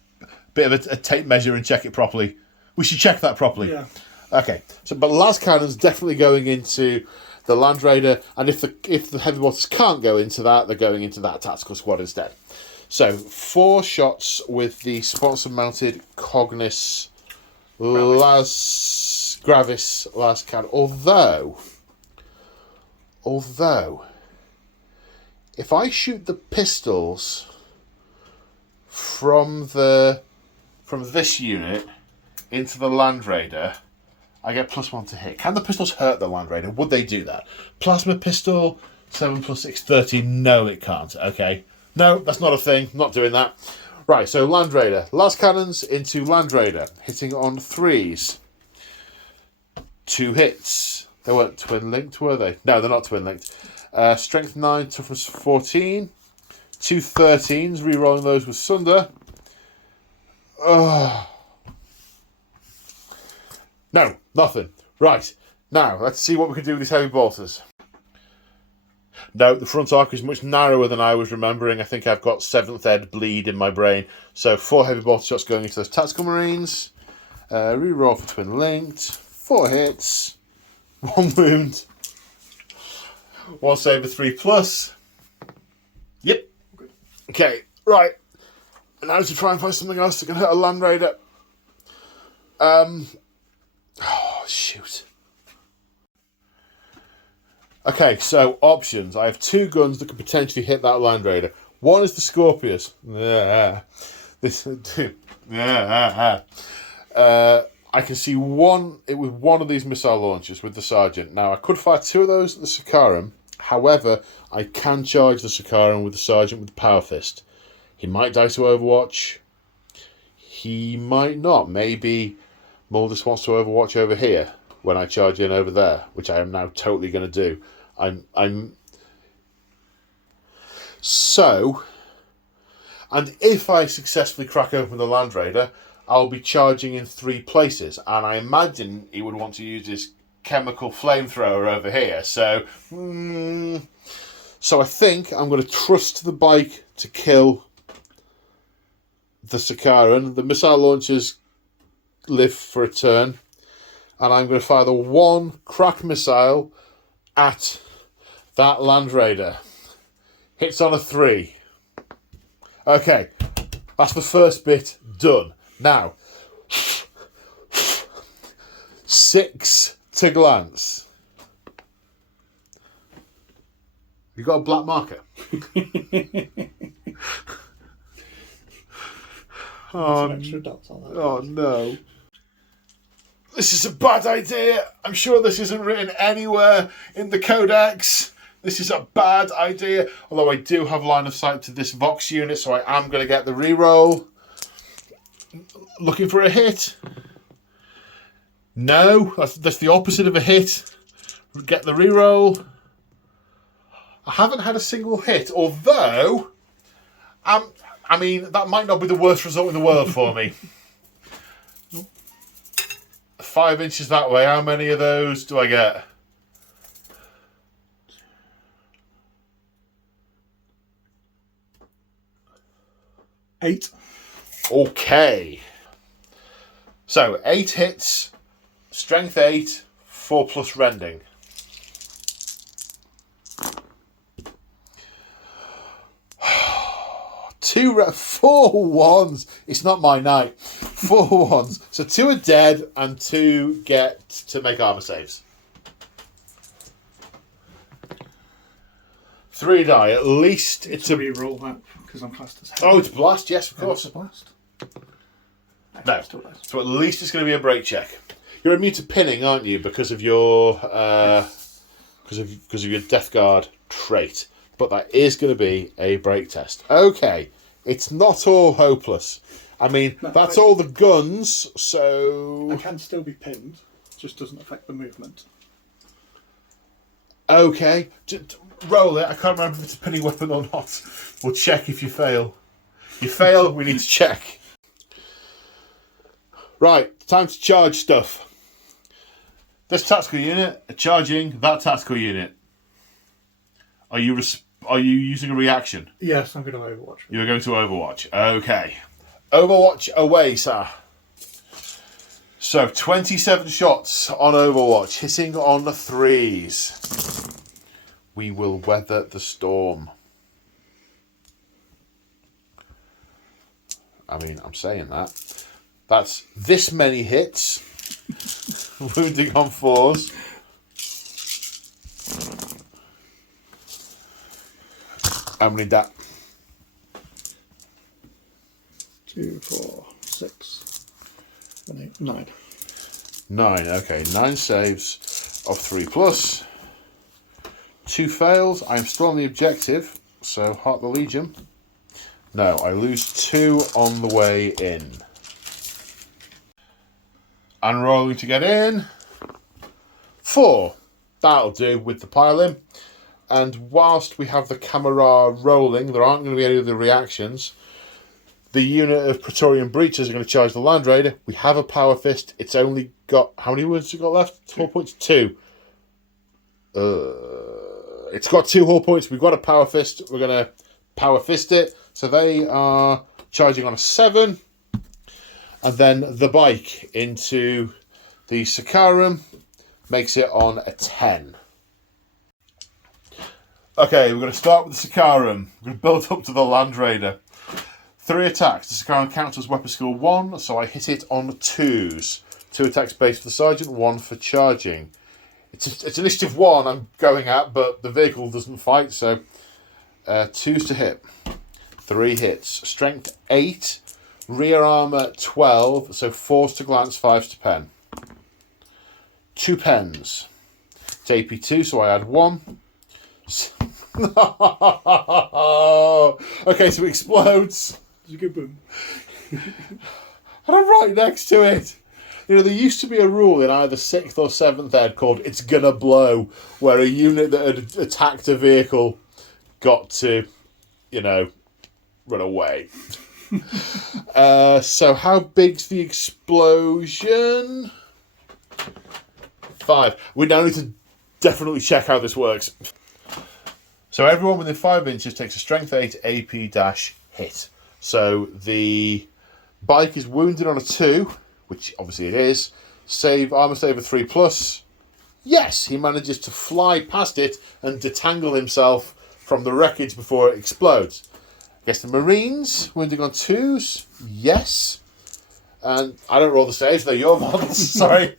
bit of a tape measure and check it properly? We should check that properly. Yeah. Okay. So, but las cannons definitely going into the Land Raider, and if the heavy bolters can't go into that, they're going into that tactical squad instead. So 4 shots with the sponsor-mounted Cognis Gravis las cannon. Although, if I shoot the pistols from this unit into the Land Raider, I get +1 to hit. Can the pistols hurt the Land Raider? Would they do that? Plasma pistol, 7 + 6, 13. No, it can't. Okay. No, that's not a thing. Not doing that. Right, so Land Raider. Las cannons into Land Raider. Hitting on 3s. 2 hits. They weren't twin-linked, were they? No, they're not twin-linked. Strength 9, toughness 14. 2 13s. Rerolling those with Sunder. No, nothing. Right. Now, let's see what we can do with these heavy bolters. No, the front arc is much narrower than I was remembering. I think I've got 7th ed bleed in my brain. So 4 heavy bolter shots going into those tactical marines. Reroll for twin linked. 4 hits. 1 wound. 1 save with 3+. Yep. Okay, right. And now to try and find something else that can hurt a Land Raider. Oh, shoot. Okay, so options. I have 2 guns that could potentially hit that Land Raider. One is the Scorpius. I can see with one of these missile launchers with the Sergeant. Now, I could fire 2 of those at the Sakaran. However, I can charge the Sakaran with the Sergeant with the Power Fist. He might die to Overwatch. He might not. Maybe Muldus wants to Overwatch over here when I charge in over there, which I am now totally going to do. So, and if I successfully crack open the Land Raider, I'll be charging in 3 places, and I imagine he would want to use his chemical flamethrower over here. So I think I'm going to trust the bike to kill the Sakaran. The missile launchers live for a turn, and I'm going to fire the 1 crack missile at that Land Raider. Hits on a 3. Okay, that's the first bit done. Now, 6 to glance. You got a black marker? Some extra dots on that. Oh no. This is a bad idea. I'm sure this isn't written anywhere in the codex. This is a bad idea. Although I do have line of sight to this Vox unit, so I am going to get the reroll. Looking for a hit. No, that's the opposite of a hit. Get the reroll. I haven't had a single hit, although, I mean, that might not be the worst result in the world for me. 5 inches that way, how many of those do I get? Eight. Okay. So, 8 hits, strength 8, 4 plus rending. Four ones. It's not my night. 4 ones. So 2 are dead and 2 get to make armor saves. 3 die. At least it's a reroll that because I'm classed as. Oh, it's blast. Yes, of course. It's a blast. No. So at least it's going to be a break check. You're immune to pinning, aren't you? Because of your because of your Death Guard trait. But that is going to be a break test. Okay. It's not all hopeless. I mean, no, that's all the guns, so... I can still be pinned, just doesn't affect the movement. Okay. Roll it. I can't remember if it's a pinning weapon or not. We'll check if you fail. You fail, we need to check. Right, time to charge stuff. This tactical unit are charging that tactical unit. Are you using a reaction? Yes, I'm going to Overwatch. You're going to Overwatch. Okay. Overwatch away, sir. So, 27 shots on Overwatch, hitting on the 3s. We will weather the storm. I mean, I'm saying that. That's this many hits. Wounding on 4s. How many that? 2, 4, 6, 7, 8, 9. 9, okay. 9 saves of 3 plus. 2 fails. I'm still on the objective, so Heart the Legion. No, I lose 2 on the way in. And rolling to get in. 4. That'll do with the pile-in. And whilst we have the camera rolling, there aren't going to be any other reactions. The unit of Praetorian Breaches are going to charge the Land Raider. We have a Power Fist. It's only got... How many wounds has it got left? 4 points? 2. It's got 2 hull points. We've got a Power Fist. We're going to Power Fist it. So they are charging on a 7. And then the bike into the Sakarum makes it on a 10. Okay, we're going to start with the Sakarum. We're going to build up to the Land Raider. 3 attacks. The Sakarum counts as weapon skill 1, so I hit it on 2s. 2 attacks base for the Sergeant, 1 for charging. It's initiative 1 I'm going at, but the vehicle doesn't fight, so 2s to hit. 3 hits. Strength 8, rear armour 12, so 4s to glance, 5s to pen. 2 pens. It's AP2, so I add 1. Okay, so it explodes. It's a good boom. And I'm right next to it. You know, there used to be a rule in either 6th or 7th ed called It's Gonna Blow, where a unit that had attacked a vehicle got to, you know, run away. So how big's the explosion? 5. We now need to definitely check how this works. So everyone within 5 inches takes a strength 8 AP-hit. So the bike is wounded on a 2, which obviously it is. Armor save of 3 plus. Yes, he manages to fly past it and detangle himself from the wreckage before it explodes. Against the Marines, wounding on 2s. Yes. And I don't roll the saves, they're your models, sorry.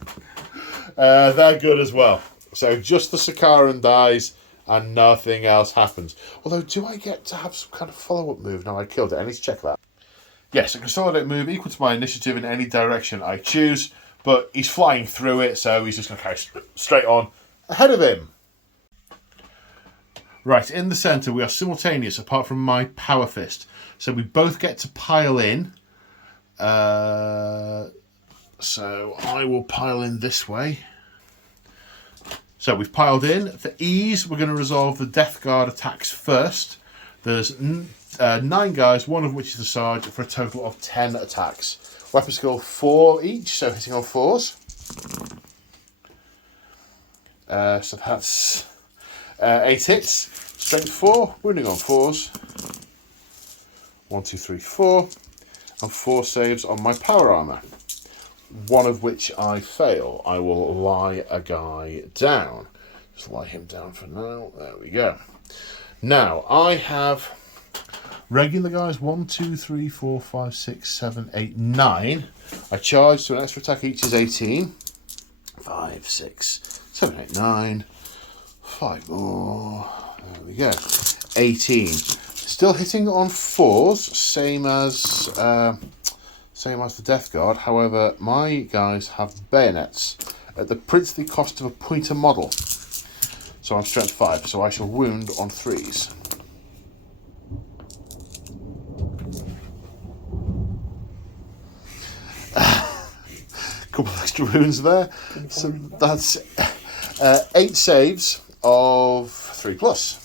They're good as well. So just the Sakaran dies and nothing else happens. Although, do I get to have some kind of follow-up move? No, I killed it. I need to check that. Yes, a consolidate move equal to my initiative in any direction I choose, but he's flying through it, so he's just going to carry straight on ahead of him. Right, in the centre, we are simultaneous, apart from my Power Fist. So we both get to pile in. So I will pile in this way. So we've piled in. For ease, we're going to resolve the Death Guard attacks first. There's 9 guys, one of which is the Sarge, for a total of 10 attacks. Weapon skill 4 each, so hitting on 4s. So that's 8 hits. Strength 4, wounding on 4s. 1, 2, 3, 4. And 4 saves on my power armour. One of which I fail. I will lie a guy down. Just lie him down for now. There we go. Now, I have regular guys. 1, 2, 3, 4, 5, 6, 7, 8, 9. I charge, so an extra attack each is 18. 5, 6, 7, 8, 9. 5 more. There we go. 18. Still hitting on 4s, same as the Death Guard. However, my guys have bayonets at the princely cost of a pointer model. So I'm strength 5, so I shall wound on 3s. Couple of extra wounds there. So that's 8 saves of 3+.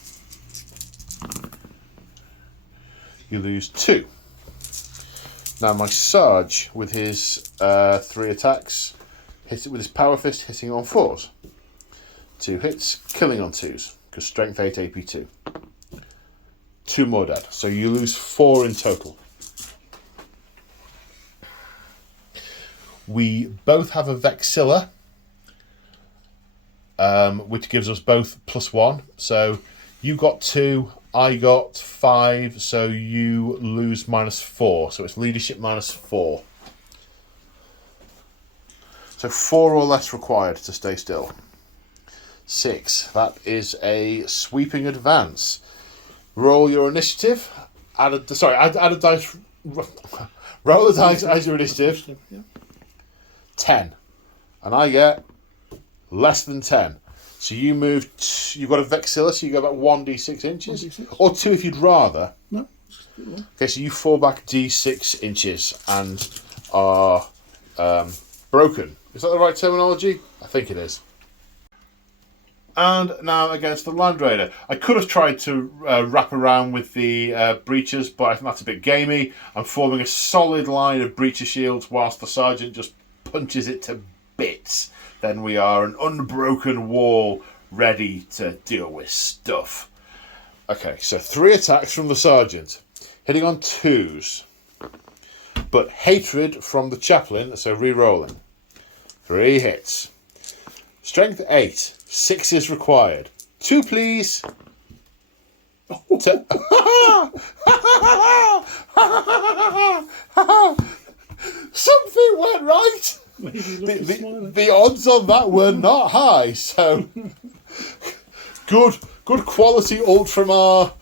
You lose 2. Now my Sarge, with his 3 attacks, hits it with his power fist, hitting on 4s. 2 hits, killing on 2s, because strength 8, AP 2. 2 more dead, so you lose 4 in total. We both have a Vexilla, which gives us both +1. So you got 2, I got 5, so you lose -4. So it's leadership -4. So 4 or less required to stay still. 6. That is a sweeping advance. Roll your initiative. Add a dice. Roll the dice as your initiative. 10. And I get less than 10. So you move, you've got a Vexilla, so you go back 1d6 inches. 1d6. Or 2 if you'd rather. No. Okay, so you fall back d6 inches and are broken. Is that the right terminology? I think it is. And now against the Land Raider. I could have tried to wrap around with the breachers, but I think that's a bit gamey. I'm forming a solid line of breacher shields whilst the Sergeant just punches it to bits. Then we are an unbroken wall ready to deal with stuff. Okay, so 3 attacks from the Sergeant, hitting on 2s. But hatred from the Chaplain, so re-rolling. 3 hits. Strength 8, 6 is required. 2 please. Something went right. The odds on that were not high, so good quality Ultramar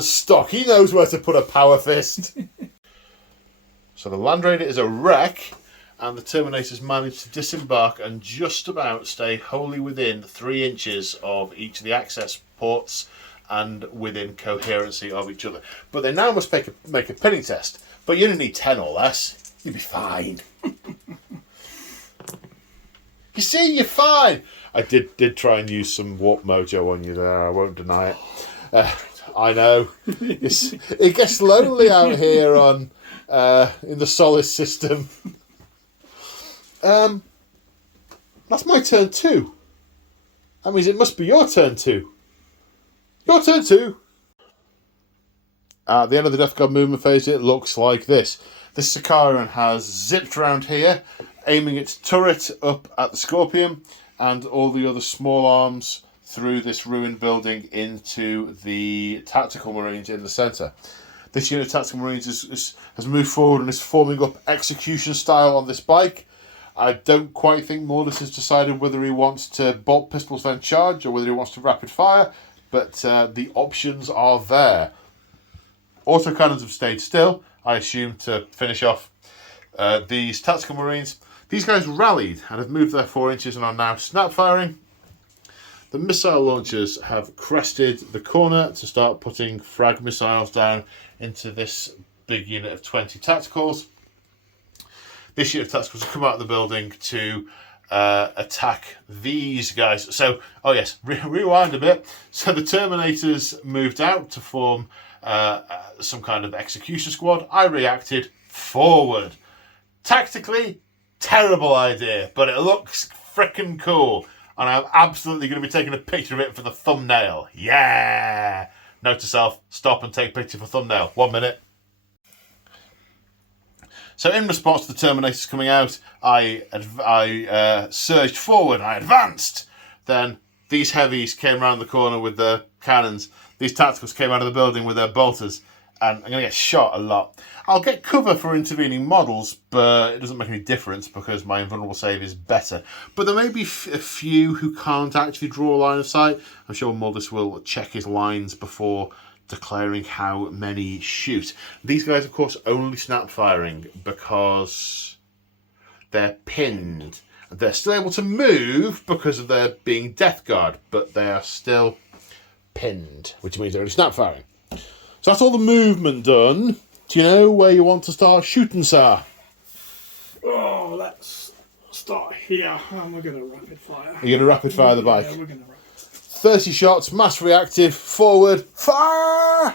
stock. He knows where to put a power fist. So the Land Raider is a wreck, and the Terminators managed to disembark and just about stay wholly within 3 inches of each of the access ports and within coherency of each other. But they now must make a pinning test. But you only need 10 or less. You'll be fine. You see, you're fine. I did try and use some warp mojo on you there. I won't deny it. I know. It gets lonely out here on in the Solace system. That's my turn too. That means it must be your turn too. Your turn too. At the end of the Death Guard movement phase, it looks like this. This Sicarian has zipped around here, aiming its turret up at the Scorpion and all the other small arms through this ruined building into the Tactical Marines in the centre. This unit of Tactical Marines has moved forward and is forming up execution style on this bike. I don't quite think Mortis has decided whether he wants to bolt pistols then charge or whether he wants to rapid fire, but the options are there. Autocannons have stayed still, I assume, to finish off these Tactical Marines. These guys rallied and have moved their 4 inches and are now snap firing. The missile launchers have crested the corner to start putting frag missiles down into this big unit of 20 tacticals. This unit of tacticals will come out of the building to attack these guys. So, oh yes, rewind a bit. So the Terminators moved out to form some kind of execution squad. I reacted forward. Tactically, terrible idea, but it looks freaking cool. And I'm absolutely going to be taking a picture of it for the thumbnail. Yeah! Note to self, stop and take a picture for thumbnail. 1 minute. So in response to the Terminators coming out, I surged forward, I advanced. Then these heavies came around the corner with their cannons. These tacticals came out of the building with their bolters. And I'm going to get shot a lot. I'll get cover for intervening models, but it doesn't make any difference because my invulnerable save is better. But there may be a few who can't actually draw a line of sight. I'm sure Muldus will check his lines before declaring how many shoot. These guys, of course, only snap firing because they're pinned. They're still able to move because of their being Death Guard, but they are still pinned, which means they're only snap firing. So that's all the movement done. Do you know where you want to start shooting, sir? Oh, let's start here. And we're going to rapid fire. Are you going to rapid fire the bike? Yeah, we're going to rapid. 30 shots, mass reactive, forward, fire!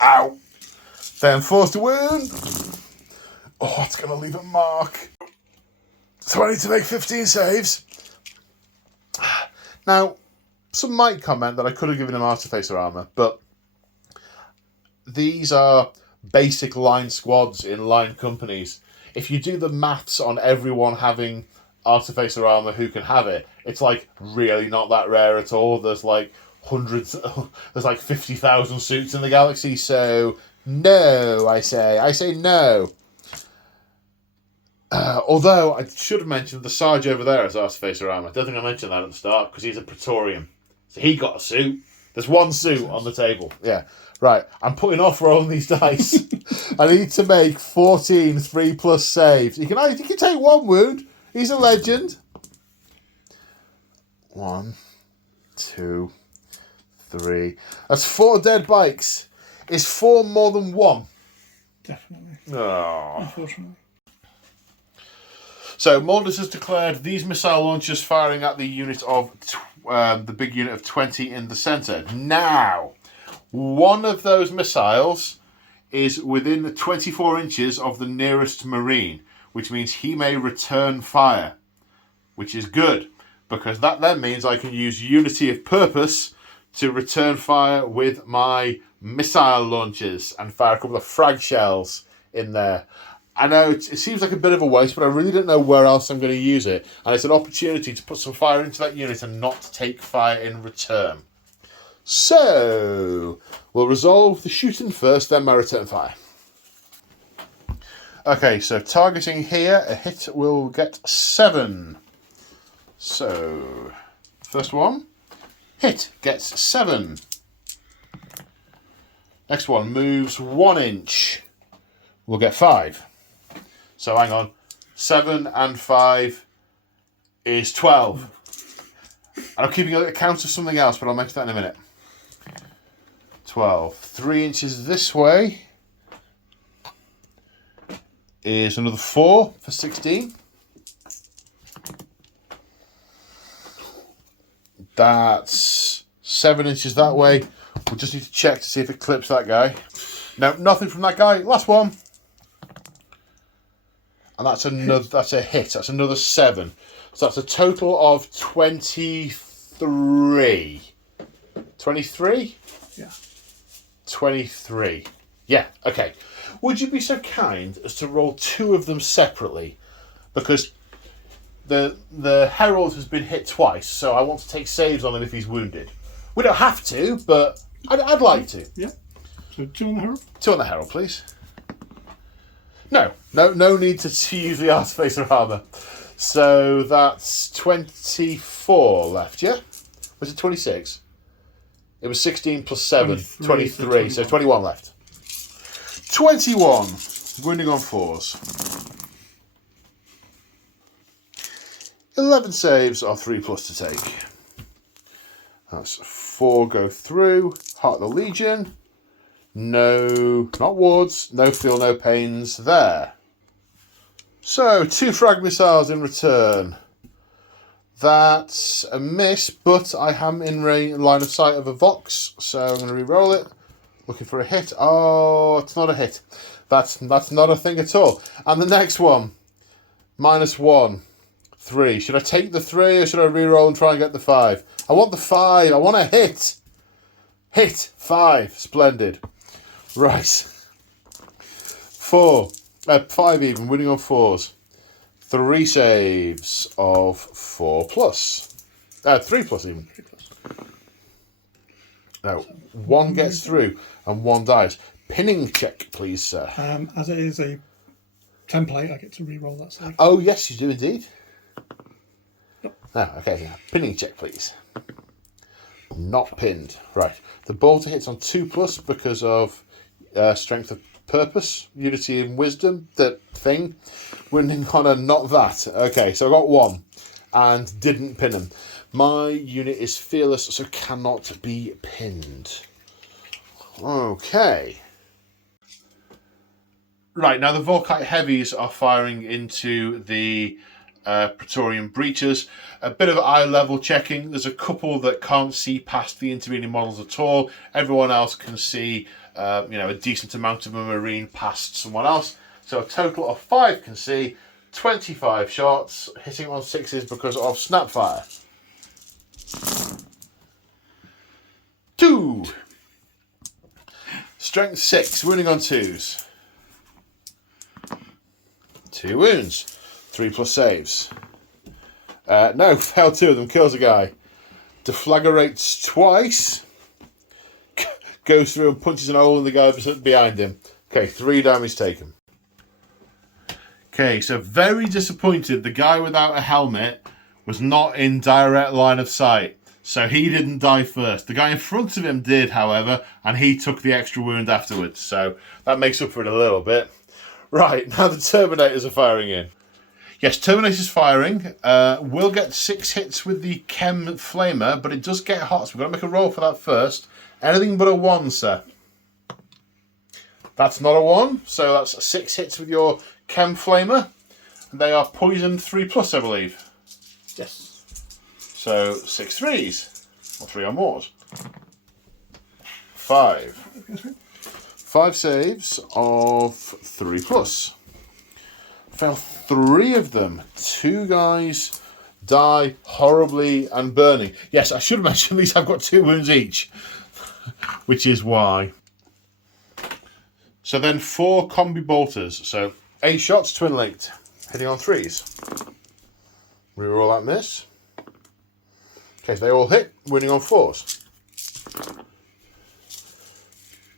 Ow. Then forced a wound. Oh, it's going to leave a mark. So I need to make 15 saves. Now, some might comment that I could have given him Artificer armour, but these are basic line squads in line companies. If you do the maths on everyone having Artificer armour who can have it, it's like really not that rare at all. There's like hundreds, there's like 50,000 suits in the galaxy, so no, I say no. Although I should have mentioned the Sarge over there has Artificer armour. I don't think I mentioned that at the start because he's a Praetorian. So he got a suit. There's one suit on the table. Yeah. Right. I'm putting off rolling these dice. I need to make 14 3+ saves. He can take one wound. He's a legend. 1, 2, 3. That's 4 dead bikes. Is 4 more than 1? Definitely. Oh. Unfortunately. So Mordus has declared these missile launchers firing at the unit of the big unit of 20 in the centre. Now, one of those missiles is within 24 inches of the nearest Marine, which means he may return fire, which is good, because that then means I can use Unity of Purpose to return fire with my missile launchers and fire a couple of frag shells in there. I know it seems like a bit of a waste, but I really don't know where else I'm going to use it. And it's an opportunity to put some fire into that unit and not take fire in return. So, we'll resolve the shooting first, then my return fire. Okay, so targeting here, a hit will get 7. So, first one, hit, gets 7. Next one moves 1 inch, we'll get 5. So hang on, 7 and 5 is 12. And I'm keeping a count of something else, but I'll mention that in a minute. 12. 3 inches this way is another 4 for 16. That's 7 inches that way. We'll just need to check to see if it clips that guy. No, nothing from that guy. Last one. And that's a hit. That's another 7. So that's a total of 23. 23? Yeah. 23. Yeah, okay. Would you be so kind as to roll 2 of them separately? Because the Herald has been hit twice, so I want to take saves on him if he's wounded. We don't have to, but I'd like to. Yeah. So 2 on the Herald? 2 on the Herald, please. No need to use the Artificer armour. So that's 24 left, yeah? Was it 26? It was 16 plus 7, 23, so 21 left. 21, wounding on 4s. 11 saves are 3+ to take. That's 4 go through. Heart of the Legion. No, not wards. No feel, no pains there. So, 2 frag missiles in return. That's a miss, but I am in line of sight of a Vox, so I'm going to re-roll it. Looking for a hit. Oh, it's not a hit. That's not a thing at all. And the next one, -1, 3. Should I take the 3 or should I re-roll and try and get the 5? I want the 5. I want a hit. Hit. 5. Splendid. Right. 4. 5 even. Winning on 4s. 3 saves of 4+. 3+ even. 3+. No. 1 gets through and 1 dies. Pinning check, please, sir. As it is a template, I get to re-roll that save. Oh, yes, you do indeed. Yep. Oh, okay. Yeah. Pinning check, please. Not pinned. Right. The bolter hits on 2+ because of strength of purpose, unity and wisdom, that thing. Winning on a not that. Okay, so I got 1 and didn't pin him. My unit is fearless, so cannot be pinned. Okay. Right, now the Volkite Heavies are firing into the Praetorian breaches. A bit of eye level checking. There's a couple that can't see past the intervening models at all. Everyone else can see a decent amount of a Marine past someone else. So a total of 5 can see. 25 shots, hitting on 6s because of snapfire. 2. Strength 6, wounding on 2s. 2 wounds. 3+ saves. No, failed 2 of them, kills a guy. Deflagrates twice. Goes through and punches an hole in the guy behind him. Okay, 3 damage taken. Okay, so very disappointed. The guy without a helmet was not in direct line of sight. So he didn't die first. The guy in front of him did, however, and he took the extra wound afterwards. So that makes up for it a little bit. Right, now the Terminators are firing in. Yes, Terminator's firing. We'll get 6 hits with the Chem Flamer, but it does get hot, so we've got to make a roll for that first. Anything but a 1, sir. That's not a 1, so that's 6 hits with your Chem Flamer. And they are poisoned 3+, I believe. Yes. So 6 3s, or 3 or more. 5. 5 saves of 3+. Fell 3 of them. 2 guys die horribly and burning. Yes, I should mention at least I've got 2 wounds each, which is why. So then 4 combi bolters. So 8 shots, twin linked, hitting on 3s. Reroll that miss. Okay, so they all hit, winning on 4s.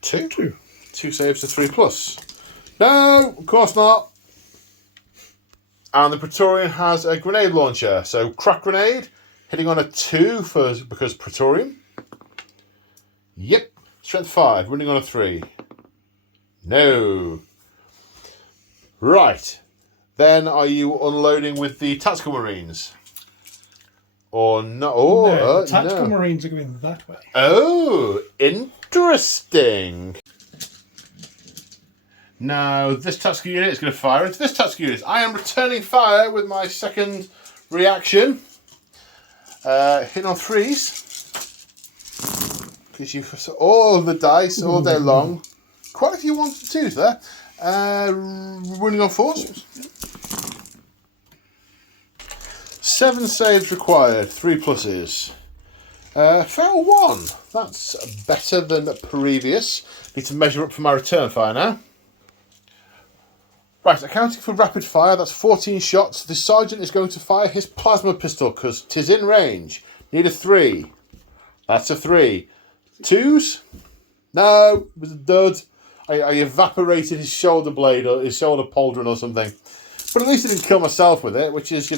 2. 2 saves to 3+. No, of course not. And the Praetorian has a grenade launcher. So crack grenade, hitting on a 2 because Praetorian. Yep. Strength 5, winning on a 3. No. Right. Then are you unloading with the Tactical Marines? Or no? Oh, no, the Tactical Marines are going that way. Oh, interesting. Now, this tactical unit is going to fire into this tactical unit. I am returning fire with my second reaction. Hitting on 3s. Because you've all the dice all day long. Quite a few 1s and 2s there. Running on 4s. 7 saves required, 3 pluses. Fail 1. That's better than previous. Need to measure up for my return fire now. Right, accounting for rapid fire, that's 14 shots. The sergeant is going to fire his plasma pistol because 'tis in range. Need a 3. That's a 3. 2s? No, it was a dud. I evaporated his shoulder blade or his shoulder pauldron or something. But at least I didn't kill myself with it, which is,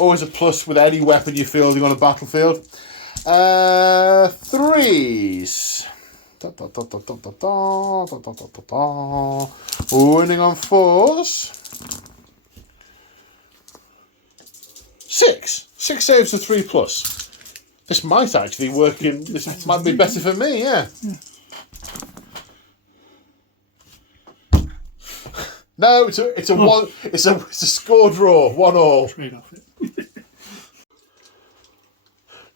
always a plus with any weapon you're fielding on a battlefield. 3s. Winning on 4s. 6. 6 saves to 3+. This might actually work in... This might be better for me, yeah. No, it's a one. It's a score draw, 1-1. Trade off it.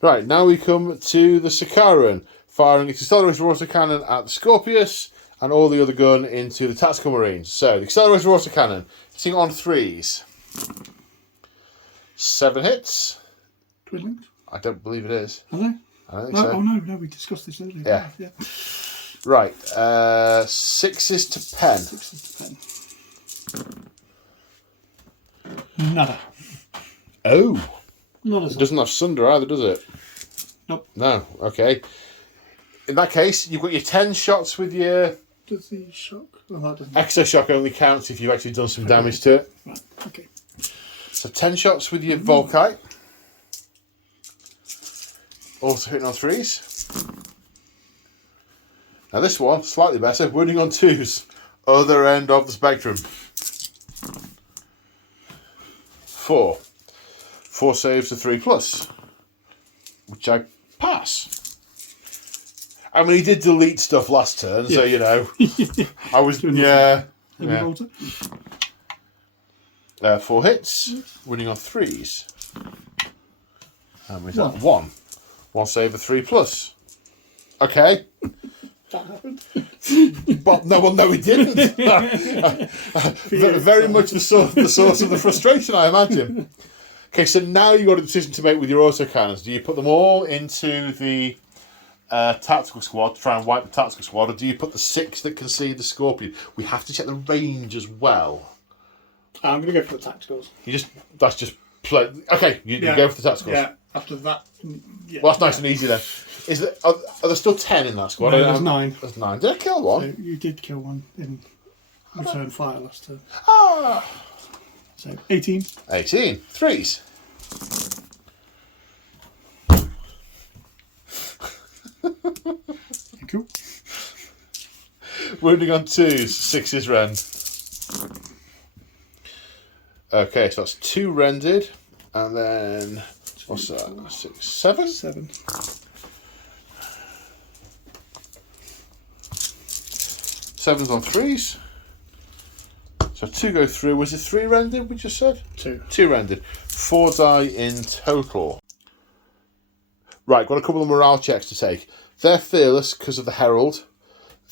Right, now we come to the Sicaran, firing its accelerated rotor cannon at the Scorpius and all the other gun into the Tactical Marines. So, the accelerated rotor cannon, hitting on 3s. 7 hits. Twiddling? I don't believe it is. Are they? I don't think No, so. oh no, we discussed this earlier. Yeah. Right, 6s to pen. 6 to pen. Nada. Oh. Not It doesn't have Sunder either, does it? Nope. No, okay. In that case, you've got your 10 shots with your... Does the shock? Oh, that doesn't. Exo shock only counts if you've actually done some damage to it. Right, okay. So 10 shots with your Volkite. Also hitting on 3s. Now this one, slightly better, wounding on 2s. Other end of the spectrum. 4. 4 saves to 3+. Which I pass. I mean, he did delete stuff last turn, so, you know. I was, yeah. 4 hits, winning on 3s. How many is that? 1. 1 save, a 3+. Okay. That happened. But no, it didn't. Very much the source of the frustration, I imagine. Okay, so now you've got a decision to make with your autocannons. Do you put them all into the tactical squad to try and wipe the tactical squad, or do you put the 6 that can see the Scorpion? We have to check the range as well. I'm going to go for the tacticals. That's just play. Okay, you go for the tacticals. Yeah, after that. Yeah. Well, that's nice and easy then. Are there still 10 in that squad? No, there's 9. There's 9. Did I kill one? So you did kill one in return fire last turn. Ah. So 18. 18. 3s. Cool. Wounding on 2s. 6s rend. Okay, so that's 2 rended. And then, what's that? 6, 7? 7. 7's on 3s. So 2 go through. Was it 3 rended, we just said? 2. 2 rended. 4 die in total. Right, got a couple of morale checks to take. They're fearless because of the Herald.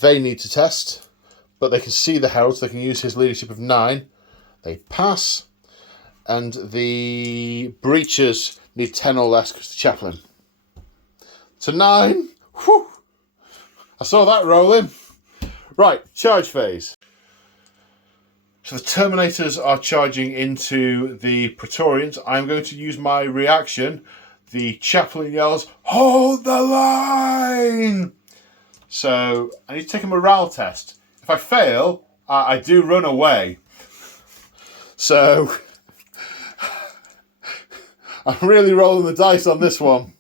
They need to test. But they can see the Herald, so they can use his leadership of 9. They pass. And the Breachers need 10 or less because the Chaplain. So 9. Whew. I saw that rolling. Right, charge phase. So the Terminators are charging into the Praetorians. I'm going to use my reaction. The Chaplain yells, "Hold the line!" So I need to take a morale test. If I fail, I do run away. So I'm really rolling the dice on this one.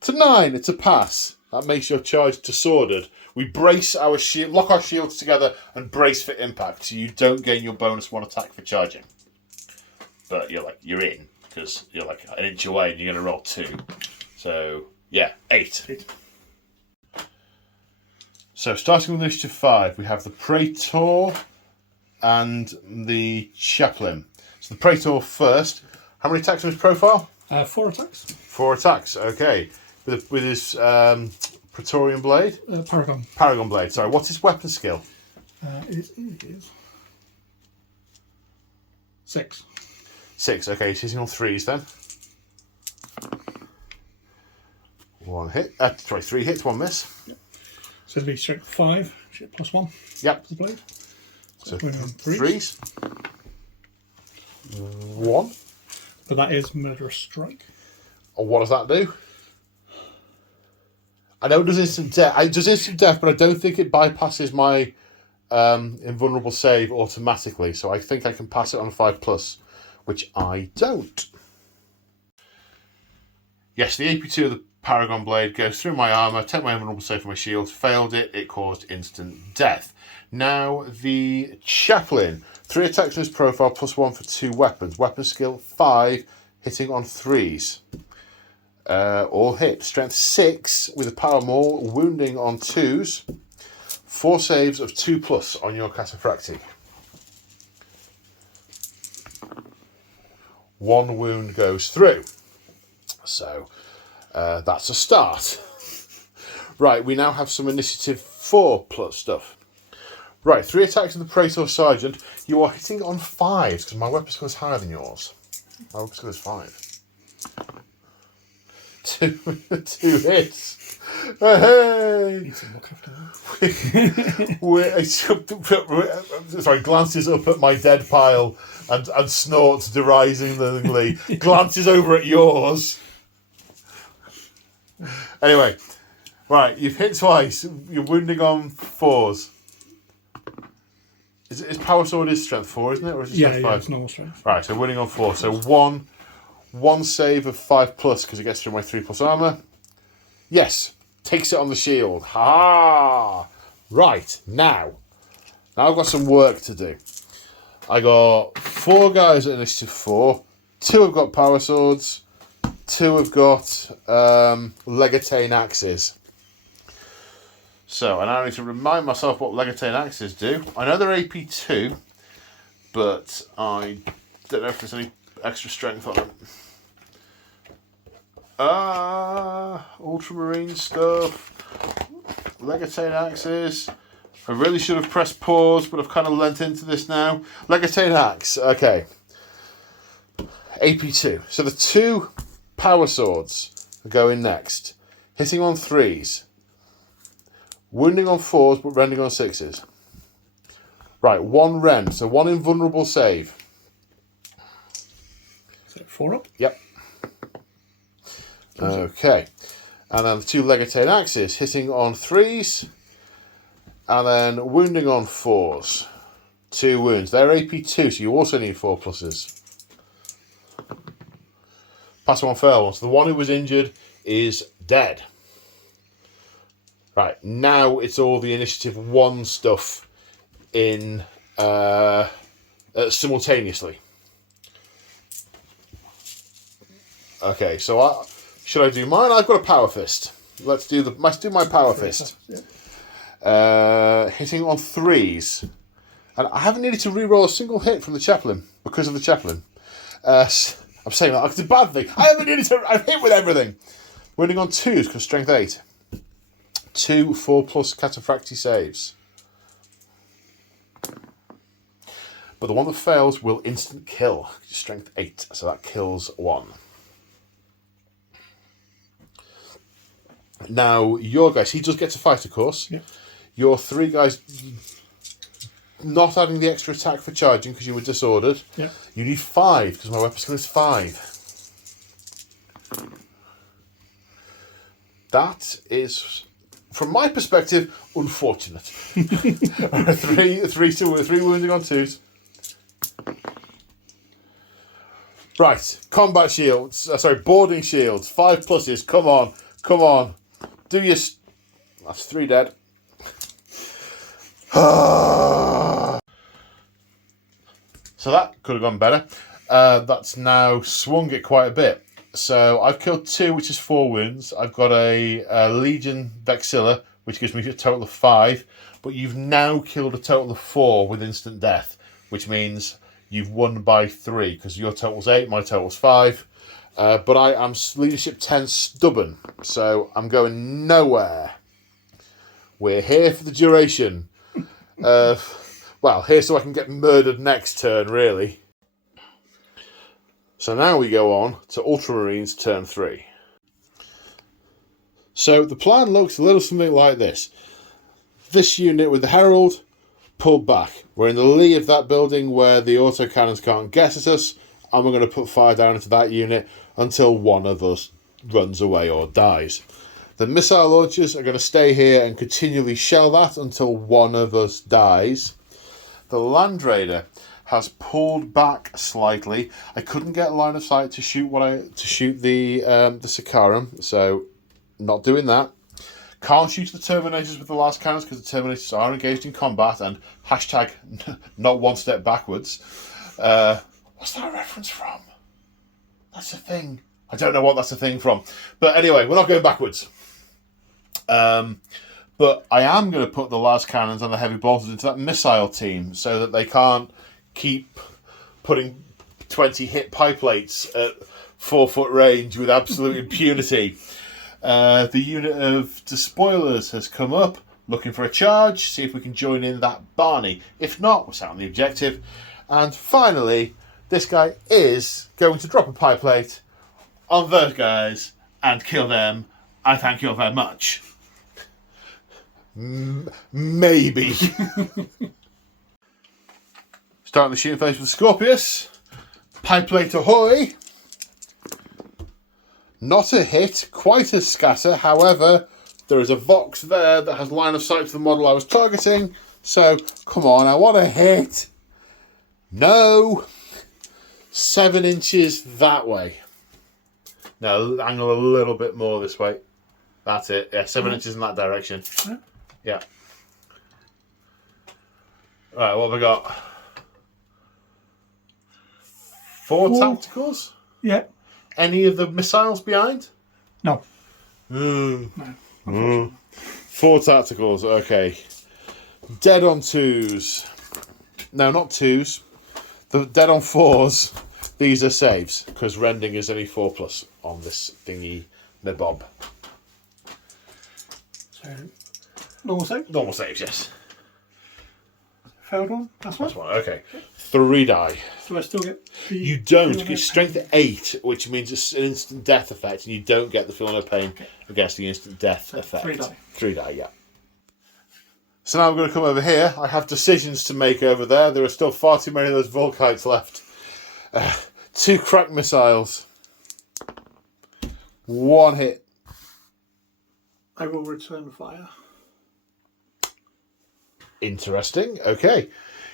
To 9, it's a pass. That makes your charge to sworded. We brace our shield, lock our shields together and brace for impact, so you don't gain your bonus 1 attack for charging. But you're in, because you're like an inch away and you're going to roll 2. So, yeah, 8. So, starting with initiative 5, we have the Praetor and the Chaplain. So, the Praetor first. How many attacks on his profile? 4 attacks. 4 attacks, okay. With his Praetorian Blade? Paragon. Paragon Blade, sorry. What's his weapon skill? It is 6. 6, okay. He's hitting on 3s then. 1 hit. 3 hits, 1 miss. Yep. So it'll be strength 5, +1. Yep. The blade. So we're on 3s. 1. But that is Murderous Strike. And what does that do? I know it does instant death. It does instant death, but I don't think it bypasses my invulnerable save automatically. So I think I can pass it on 5+, which I don't. Yes, the AP2 of the Paragon Blade goes through my armour, take my invulnerable save from my shield, failed it, it caused instant death. Now, the Chaplain. 3 attacks on his profile, +1 for 2 weapons. Weapon skill 5, hitting on 3s. All hit. Strength 6 with a power maul, wounding on 2s. 4 saves of 2+ on your cataphractii. 1 wound goes through. So that's a start. Right, we now have some initiative 4+ stuff. Right, 3 attacks with the Praetor Sergeant. You are hitting on 5s because my weapon skill is higher than yours. My weapon skill is 5. 2 hits. Hey! Need some look after that. Sorry, glances up at my dead pile and snorts derisingly. Glances over at yours. Anyway, right, you've hit twice. You're wounding on 4s. Is power sword is strength 4, isn't it? Or is it strength 5? Yeah, it's normal strength. Right, so winning on 4. So one save of 5+ because it gets through my 3+ armor. Yes, takes it on the shield. Ha! Right, now I've got some work to do. I got 4 guys at initiative 4. 2 have got power swords. 2 have got legatane axes. So, and I need to remind myself what legatane axes do. I know they're AP 2, but I don't know if there's any extra strength on them. Ultramarine stuff. Legatane axes. I really should have pressed pause, but I've kind of lent into this now. Legatane axe. Okay. AP 2. So the 2 power swords are going next. Hitting on 3s. Wounding on 4s, but rending on 6s. Right, 1 rend. So 1 invulnerable save. So 4 up? Yep. Okay. And then the 2 legatane axes. Hitting on 3s. And then wounding on 4s. 2 wounds. They're AP 2, so you also need 4+. Pass 1, fail 1. So the one who was injured is dead. Right, now it's all the initiative 1 stuff in simultaneously. Okay, so should I do mine? I've got a power fist. Let's do my power fist. Hitting on 3s, and I haven't needed to re-roll a single hit from the chaplain because of the chaplain. I'm saying that like it's a bad thing. I haven't needed to. I've hit with everything. Winning on 2s because strength 8. 2 4+ cataphractii saves. But the one that fails will instant kill. Strength 8, so that kills 1. Now, your guys, he does get to fight, of course. Yep. Your 3 guys, not adding the extra attack for charging because you were disordered. Yep. You need 5 because my weapon skill is 5. That is, from my perspective, unfortunate. 3 wounding on 2s. Right, combat shields. Boarding shields. 5+. Come on. Do your. That's 3 dead. So that could have gone better. That's now swung it quite a bit. So I've killed 2, which is 4 wounds. I've got a Legion Vexilla, which gives me a total of 5. But you've now killed a total of 4 with instant death, which means you've won by 3, because your total's 8, my total's 5. But I am leadership 10 stubborn, so I'm going nowhere. We're here for the duration. Well, here so I can get murdered next turn, really. So now we go on to Ultramarines turn 3. So the plan looks a little something like this. This unit with the Herald pulled back. We're in the lee of that building where the autocannons can't get at us, and we're going to put fire down into that unit until one of us runs away or dies. The missile launchers are going to stay here and continually shell that until one of us dies. The Land Raider has pulled back slightly. I couldn't get line of sight to shoot the Sakaram, so not doing that. Can't shoot the Terminators with the last cannons because the Terminators are engaged in combat and hashtag not one step backwards. What's that a reference from? That's a thing. I don't know what that's a thing from. But anyway, we're not going backwards. But But I am going to put the las cannons and the heavy bolters into that missile team so that they can't keep putting 20 hit pie plates at 4 foot range with absolute impunity. The unit of despoilers has come up, looking for a charge, see if we can join in that Barney. If not, we're sat on the objective. And finally, this guy is going to drop a pie plate on those guys and kill them. I thank you very much. Maybe. Starting the shooting phase with Scorpius. Pie plate ahoy. Not a hit, quite a scatter. However, there is a Vox there that has line of sight to the model I was targeting. So, come on, I want a hit. No. 7 inches that way. No, angle a little bit more this way. That's it. Yeah, 7 inches in that direction. Yeah. Right, what have we got? 4 tacticals? Yeah. Any of the missiles behind? No. No. 4 tacticals, okay. Dead on 2s. No, not 2s. The dead on 4s. These are saves, because rending is only 4+ on this thingy nabob. So, normal save? Normal saves, yes. Failed one? That's one? That's one, okay. 3 die. Do I still get the... You don't. Get strength at 8, which means it's an instant death effect, and you don't get the feel no pain against the instant death effect. 3 die. 3 die, yeah. So now I'm going to come over here. I have decisions to make over there. There are still far too many of those Volkites left. 2 crack missiles. 1 hit. I will return fire. Interesting. Okay.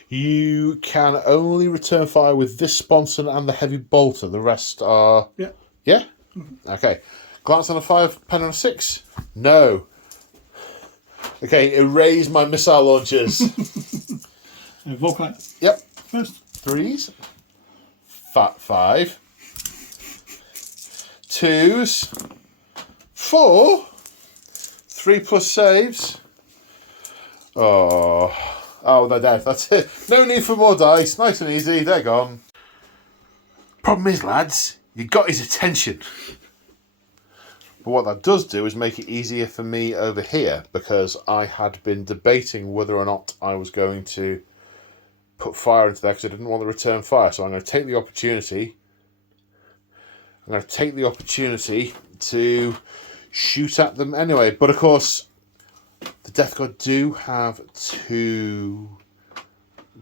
You can only return fire with this sponson and the heavy bolter. The rest are... Yeah. Yeah? Mm-hmm. Okay. Glance on a 5, pen on a 6. No. Okay, erase my missile launchers. Volkite. Yep. First. 3s. 5. 2s. 4. 3+ saves. Oh, they're dead. That's it. No need for more dice. Nice and easy. They're gone. Problem is, lads, you got his attention. But what that does do is make it easier for me over here, because I had been debating whether or not I was going to put fire into there because I didn't want to return fire. So I'm going to take the opportunity. I'm going to take the opportunity to shoot at them anyway. But of course, the Death Guard do have 2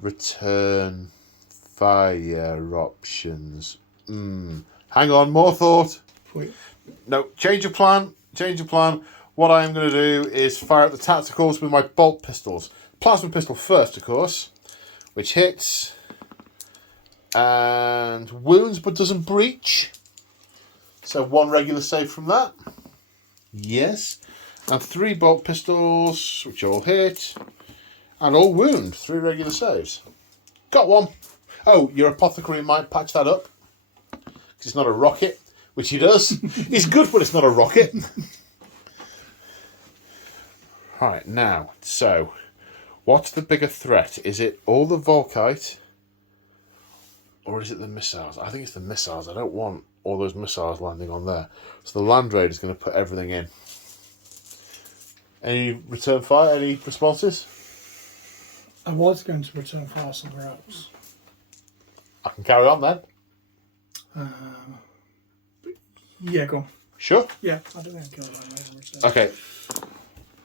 return fire options. Hang on, more thought. Wait. No, change of plan. Change of plan. What I am going to do is fire at the tacticals with my bolt pistols. Plasma pistol first, of course, which hits and wounds but doesn't breach. So 1 regular save from that. Yes. And 3 bolt pistols, which all hit. And all wound. 3 regular saves. Got 1. Oh, your apothecary might patch that up. Because it's not a rocket, which he does. He's good, but it's not a rocket. Right, now, so, what's the bigger threat? Is it all the Volkite? Or is it the missiles? I think it's the missiles. I don't want all those missiles landing on there. So the Land Raider is going to put everything in. Any return fire? Any responses? I was going to return fire somewhere else. I can carry on then. Yeah, go on. Sure. Yeah, I don't think I'll kill that. Okay.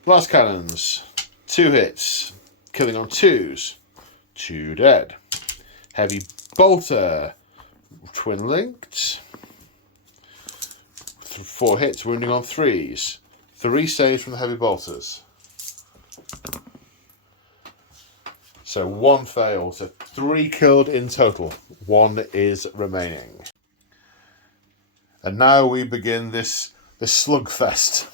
Blast cannons. 2 hits. Killing on 2s. 2 dead. Heavy bolter. Twin linked. 4 hits. Wounding on 3s. 3 saves from the heavy bolters. So 1 failed. So 3 killed in total. 1 is remaining. And now we begin this slugfest.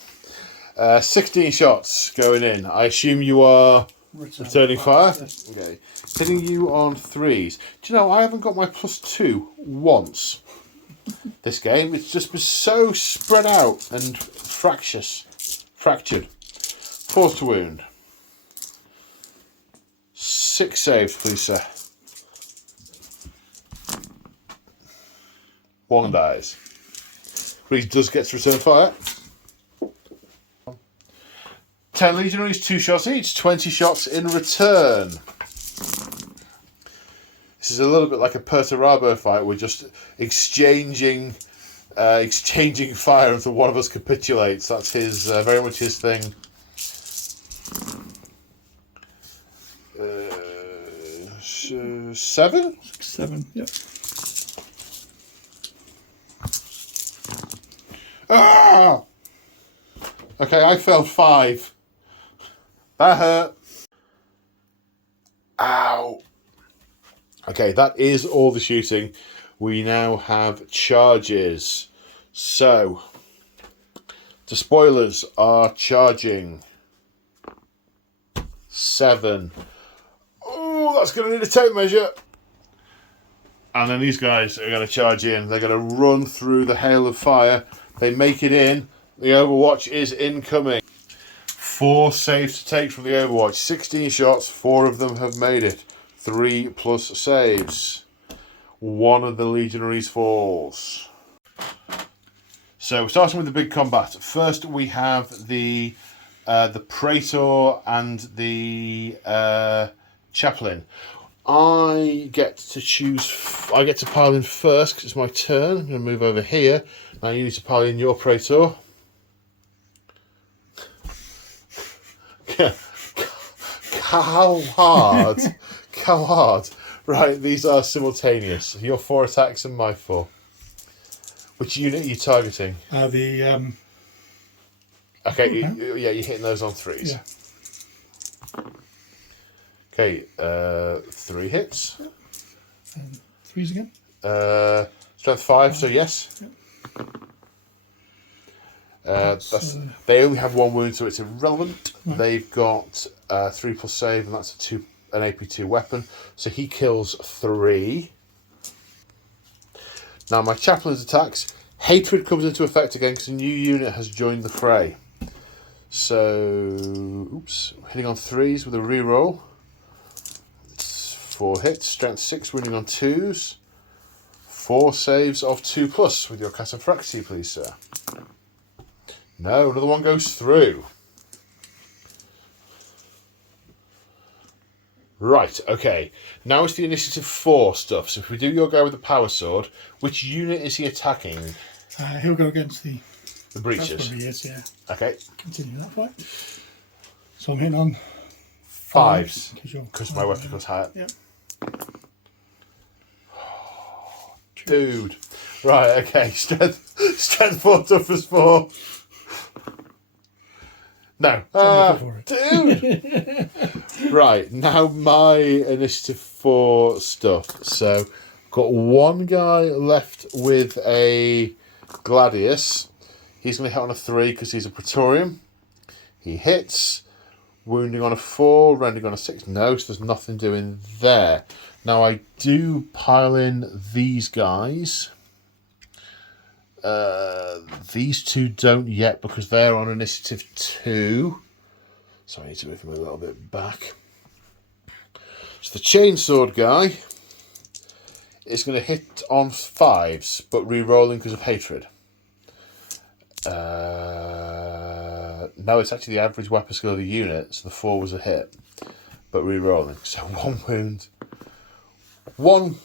16 shots going in. I assume you are returning fire? Yes. Okay. Hitting you on 3s. Do you know, I haven't got my +2 once. This game, it's just been so spread out and fractured. Force to wound. 6 saves, please, sir. 1 dies. But he does get to return fire. 10 legionaries, 2 shots each, 20 shots in return. This is a little bit like a Perturabo fight. We're just exchanging fire until one of us capitulates. That's his very much his thing. 7? 7, yep. Ah! Okay, I failed 5. That hurt. Ow. Okay, that is all the shooting. We now have charges. So, the spoilers are charging. 7. Oh, that's going to need a tape measure. And then these guys are going to charge in. They're going to run through the hail of fire. They make it in. The Overwatch is incoming. 4 saves to take from the Overwatch. 16 shots. 4 of them have made it. 3 plus saves. 1 of the legionaries falls. So starting with the big combat. First we have the Praetor and the Chaplain. I get to choose. I get to pile in first because it's my turn. I'm going to move over here. Now you need to pile in your Praetor. How hard? How hard? Right, these are simultaneous. Your 4 attacks and my 4. Which unit are you targeting? The Okay, you're hitting those on 3s. Yeah. Okay, 3 hits. And 3s again. Strength 5, so yes. Yeah. They only have 1 wound, so it's irrelevant. Right. They've got 3 plus save, and that's an AP2 weapon. So he kills 3. Now my Chaplain's attacks. Hatred comes into effect again because a new unit has joined the fray. So, hitting on 3s with a reroll. 4 hits, strength 6, wounding on 2s. 4 saves of 2 plus with your Cataphractii, please, sir. No, another one goes through. Right, okay. Now it's the initiative 4 stuff. So if we do your guy with the power sword, which unit is he attacking? He'll go against the breaches. That's what he is, yeah. Okay. Continue that fight. So I'm hitting on 5s. Because Because my weapon goes higher. Yep. Dude. Right, okay. Strength 4, toughness 4. No. Dude. Right, now my initiative 4 stuff. So, got 1 guy left with a Gladius. He's going to hit on a 3 because he's a Praetorian. He hits. Wounding on a 4, rending on a 6. No, so there's nothing doing there. Now I do pile in these guys. These 2 don't yet because they're on initiative 2. So I need to move him a little bit back. So the chainsword guy is going to hit on 5s, but re-rolling because of hatred. No, it's actually the average weapon skill of the unit, so the 4 was a hit, but re-rolling. So 1 wound, 1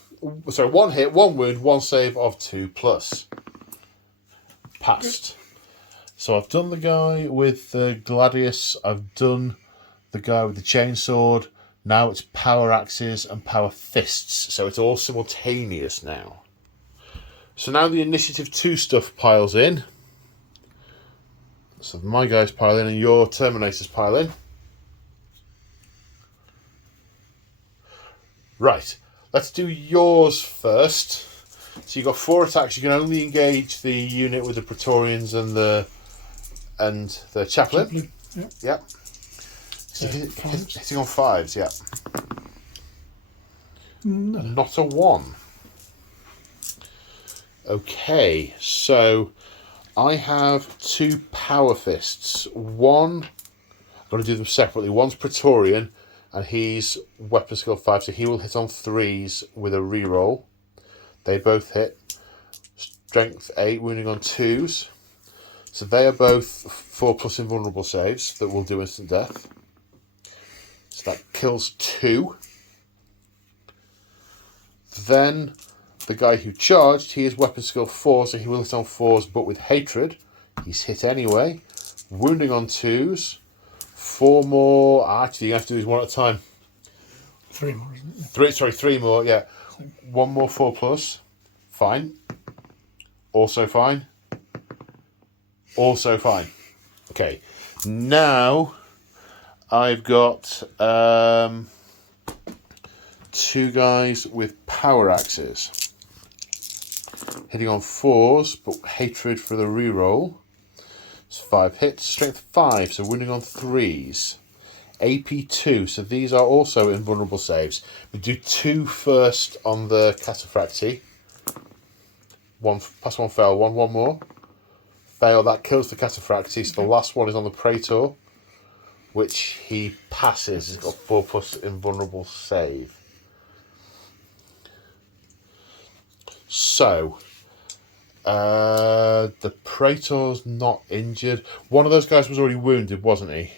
hit, 1 wound, 1 save of 2 plus. Passed. So I've done the guy with the Gladius, I've done the guy with the chainsword. Now it's power axes and power fists, so it's all simultaneous now. So now the initiative 2 stuff piles in. So my guys pile in and your Terminators pile in. Right, let's do yours first. So you've got 4 attacks. You can only engage the unit with the Praetorians and the Chaplain. Yep. So hitting on 5s, yeah. No. Not a 1. Okay, so I have 2 power fists. 1. Got to do them separately. One's Praetorian, and he's weapon skill 5, so he will hit on 3s with a reroll. They both hit. Strength 8, wounding on 2s. So they are both 4+ invulnerable saves that will do instant death. So that kills 2. Then the guy who charged, he is weapon skill 4, so he will hit on 4s, but with hatred. He's hit anyway. Wounding on 2s. 4 more. Actually, you have to do these one at a time. 3 more, isn't it? 3 more, yeah. 1 more 4+. Fine. Also fine. Also fine. Okay. Now I've got 2 guys with power axes. Hitting on 4s, but hatred for the reroll. It's 5 hits, strength 5, so wounding on 3s. AP 2, so these are also invulnerable saves. We do 2 first on the Cataphracti. Pass 1 fail, 1 more. Fail, that kills the Cataphracti, so the last one is on the Praetor, which he passes. He's got 4+ invulnerable save. So, the Praetor's not injured. One of those guys was already wounded, wasn't he?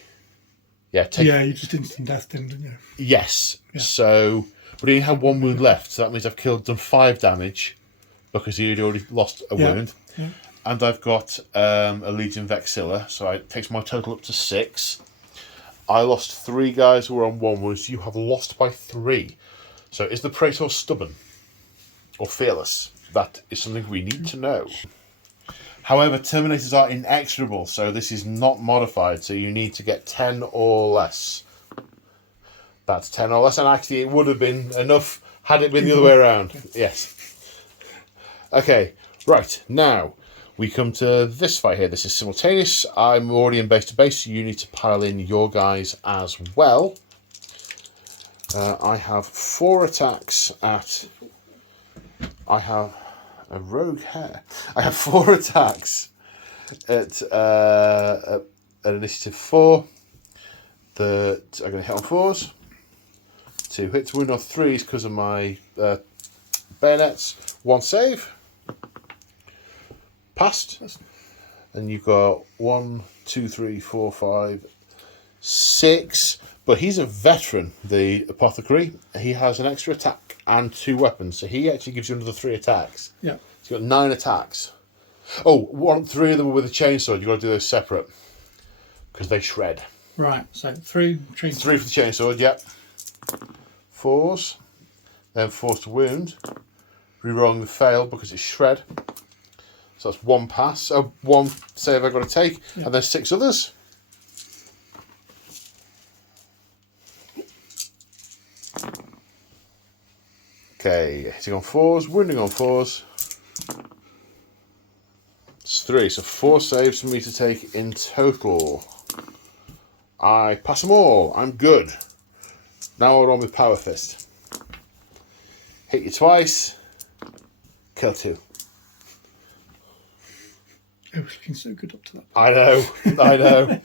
Yeah, you just instant death him, didn't you? Yes. Yeah. So, but he had 1 wound left, so that means I've done 5 damage because he had already lost a wound. Yeah. And I've got a Legion Vexilla, so it takes my total up to 6. I lost 3 guys who were on 1 wound, so you have lost by 3. So is the Praetor stubborn or fearless? That is something we need to know. However, Terminators are inexorable, so this is not modified, so you need to get 10 or less. That's 10 or less, and actually it would have been enough had it been the other way around. Yes. Okay, right, now we come to this fight here. This is simultaneous. I'm already in base to base, so you need to pile in your guys as well. I have 4 attacks at... I have a rogue hair. I have 4 attacks at initiative 4 that are going to hit on 4s. 2 hits, wound on 3s because of my bayonets. 1 save. Passed. And you've got 1, 2, 3, 4, 5, 6. But he's a veteran, the apothecary. He has an extra attack and 2 weapons, so he actually gives you another 3 attacks. Yeah. He's got 9 attacks. Oh, 3 of them are with a chainsaw. You've got to do those separate because they shred. Right, so 3 chainsaw. 3 for the chainsaw, yep. 4s, then 4s to wound. Rerolling the fail because it's shred. So that's 1 pass. 1 save I've got to take, and then 6 others. Okay, hitting on 4s, wounding on 4s. It's 3, so 4 saves for me to take in total. I pass them all. I'm good. Now we're on with Power Fist. Hit you twice. Kill 2. It was looking so good up to that point. I know.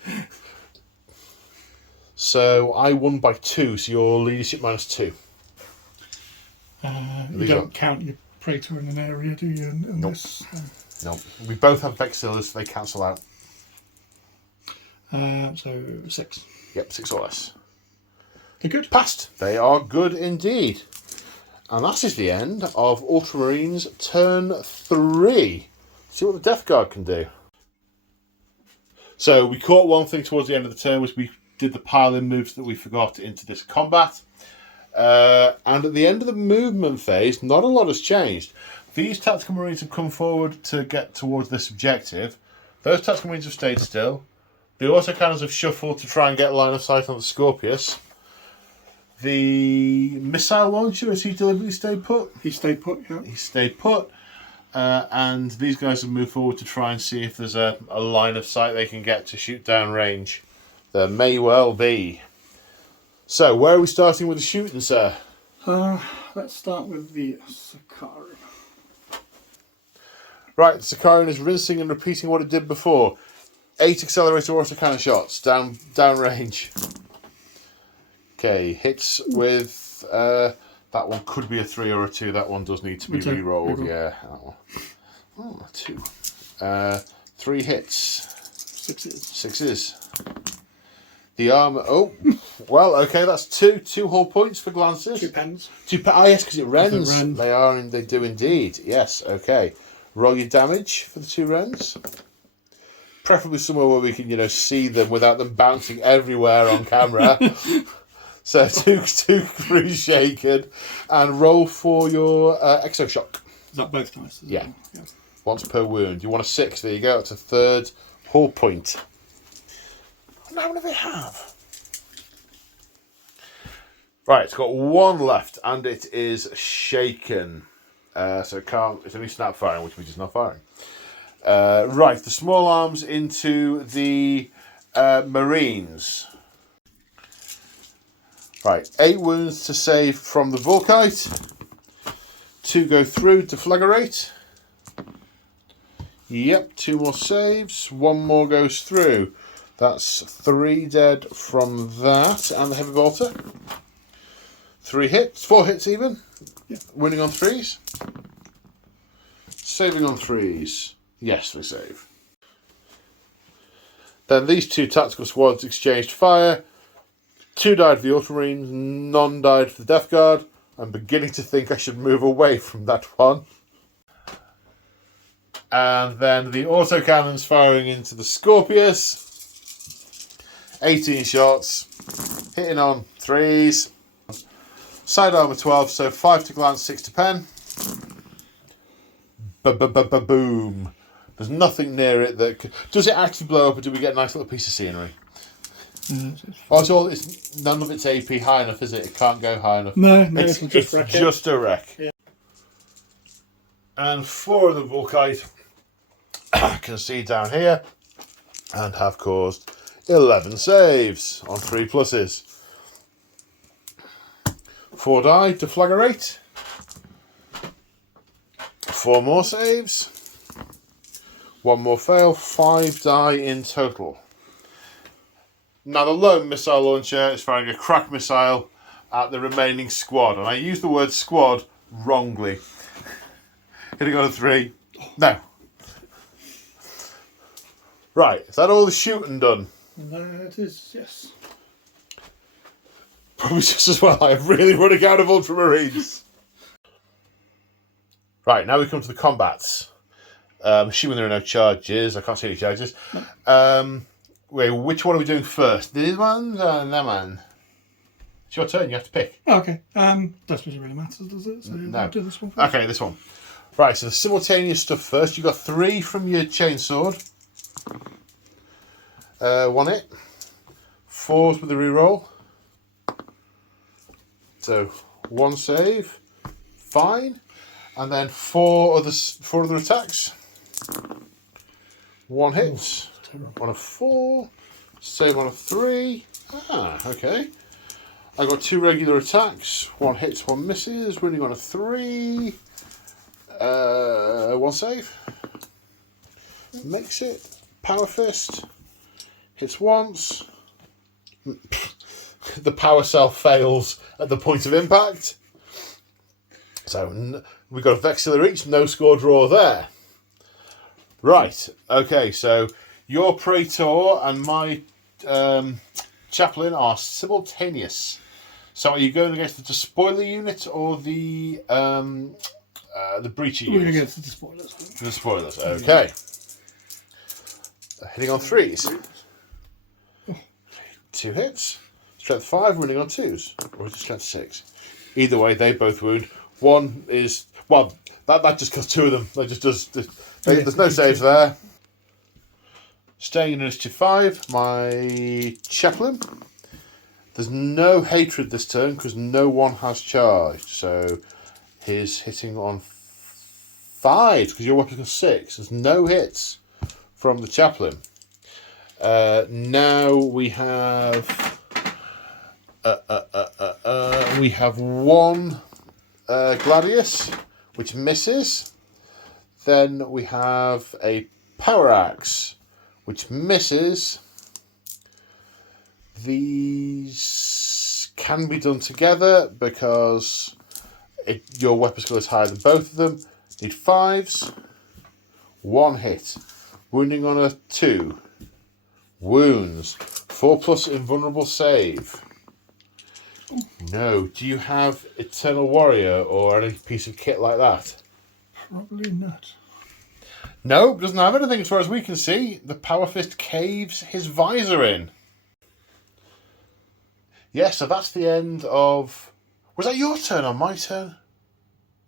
So I won by 2, so your leadership -2. You don't count your Praetor in an area, do you? In Nope. This, No. We both have Vexillas, so they cancel out. so 6. Yep, 6 or less. They're good. Passed. They are good indeed. And that is the end of Ultramarines turn 3. See what the Death Guard can do. So we caught one thing towards the end of the turn, was we did the pile-in moves that we forgot into this combat. And at the end of the movement phase, not a lot has changed. These Tactical Marines have come forward to get towards this objective. Those Tactical Marines have stayed still. The autocannons have shuffled to try and get line of sight on the Scorpius. The missile launcher, has he deliberately stayed put? He stayed put, yeah. He stayed put. And these guys have moved forward to try and see if there's a line of sight they can get to shoot down range. There may well be. So, where are we starting with the shooting, sir? Let's start with the Sakari. Right, the Sakarian is rinsing and repeating what it did before. 8 accelerator autocannon shots down range. Okay, hits with that one could be a 3 or a 2. That one does need to be re-rolled. Yeah, that one. Oh, 2. 3 hits. 6s. 6s. The armor. Oh, well, okay, that's 2 whole points for glances. 2 pens. 2 pens. Oh, yes, because it rends. Ren. They do indeed. Yes, okay. Roll your damage for the 2 rends. Preferably somewhere where we can, see them without them bouncing everywhere on camera. So 2 crews shaken, and roll for your exoshock. Is that both dice? Yeah. Once per wound. You want a 6. There you go. It's a 3rd whole point. How many do they have? Right, it's got 1 left, and it is shaken. So it can't. It's only snap firing, which means it's not firing. Right, the small arms into the Marines. Right, 8 wounds to save from the Volkite. 2 go through to Flaggerate. Yep, 2 more saves. 1 more goes through. That's 3 dead from that, and the Heavy Bolter. 3 hits, 4 hits even. Yeah. Winning on 3s. Saving on 3s. Yes, they save. Then these 2 tactical squads exchanged fire. 2 died for the Ultramarines, none died for the Death Guard. I'm beginning to think I should move away from that one. And then the autocannons firing into the Scorpius. 18 shots, hitting on 3s. Side armor 12, so 5 to glance, 6 to pen. Boom. There's nothing near it that... Does it actually blow up, or do we get a nice little piece of scenery? It's none of it's AP high enough, is it? It can't go high enough. No, it's just a wreck. Yeah. And 4 of the Volkite can see down here and have caused 11 saves on 3 pluses. 4 die to Flaggerate. 4 more saves. 1 more fail. 5 die in total. Now the lone missile launcher is firing a crack missile at the remaining squad. And I use the word squad wrongly. Hitting on a 3. No. Right, is that all the shooting done? That is, yes. Probably just as well. I'm really running out of Ultramarines. Right, now we come to the combats. Assuming there are no charges. I can't see any charges. Wait, which one are we doing first? This one or that one? It's your turn. You have to pick. Oh, okay. Don't suppose it really matters, does it? So No. I'll do this one first. Okay, this one. Right, so the simultaneous stuff first. You got 3 from your chainsword. 1 hit. 4s with a reroll. So 1 save. Fine. And then 4 other attacks. 1 hits. On a 4. Save on a 3. Okay. I got 2 regular attacks. 1 hits, 1 misses. Winning on a 3. 1 save. Makes it. Power Fist. Hits once. The power cell fails at the point of impact. So we got a Vexilla each. No score draw there. Right. Okay, so your Praetor and my Chaplain are simultaneous. So are you going against the Despoiler unit or the Breacher unit? We're going against the spoilers. The spoilers, okay. Hitting on 3s. 2 hits. Strength 5, winning on 2s. Or is it strength 6? Either way, they both wound. 1 is... Well, that just kills 2 of them. That just does... There's no saves there. Staying in initiative 5, my Chaplain. There's no hatred this turn because no one has charged. So he's hitting on 5 because your weapon's got 6. There's no hits from the Chaplain. Now we have 1 Gladius, which misses. Then we have a Power Axe, which misses. These can be done together because your weapon skill is higher than both of them. Need 5s. 1 hit. Wounding on a 2. Wounds. 4+ invulnerable save. No. Do you have Eternal Warrior or any piece of kit like that? Probably not. No, doesn't have anything as far as we can see. The Power Fist caves his visor in. Yeah, so that's the end of... Was that your turn or my turn?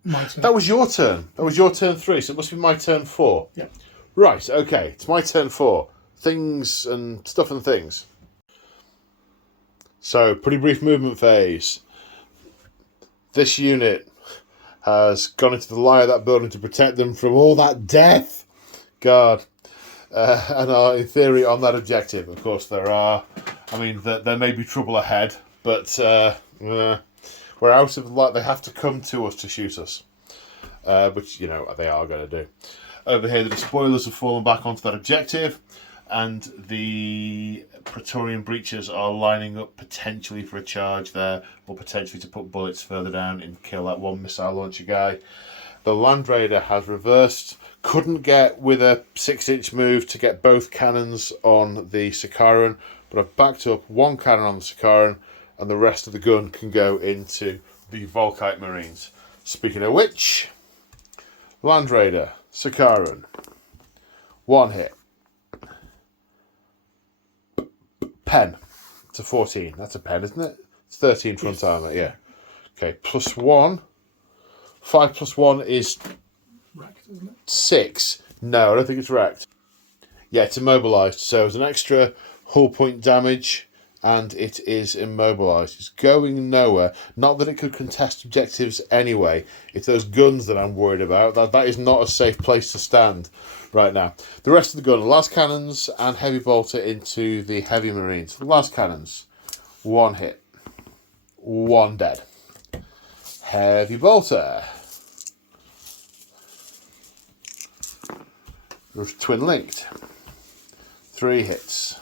My turn. That was your turn. That was your turn 3, so it must be my turn 4. Yeah. Right, okay. It's my turn 4. Things and stuff and things. So, pretty brief movement phase. This unit has gone into the lie of that building to protect them from all that death. God. And are, in theory, on that objective. Of course, there may be trouble ahead, but we're out of the light. They have to come to us to shoot us, which, they are going to do. Over here, the despoilers have fallen back onto that objective, and the Praetorian breaches are lining up potentially for a charge there, or potentially to put bullets further down and kill that one missile launcher guy. The Land Raider has reversed, couldn't get with a 6-inch move to get both cannons on the Sicaran, but I've backed up one cannon on the Sicaran, and the rest of the gun can go into the Volkite Marines. Speaking of which, Land Raider, Sicaran, 1 hit. Pen. It's a 14. That's a pen, isn't it? It's 13 front armour, yeah. Okay, +1. 5 + 1 is... Wrecked, isn't it? 6. No, I don't think it's wrecked. Yeah, it's immobilised. So it's an extra hull point damage, and it is immobilised. It's going nowhere. Not that it could contest objectives anyway. It's those guns that I'm worried about. That is not a safe place to stand right now. The rest of the gun, las cannons and heavy bolter into the heavy marines. Las cannons, 1 hit. 1 dead. Heavy bolter. Twin linked. 3 hits.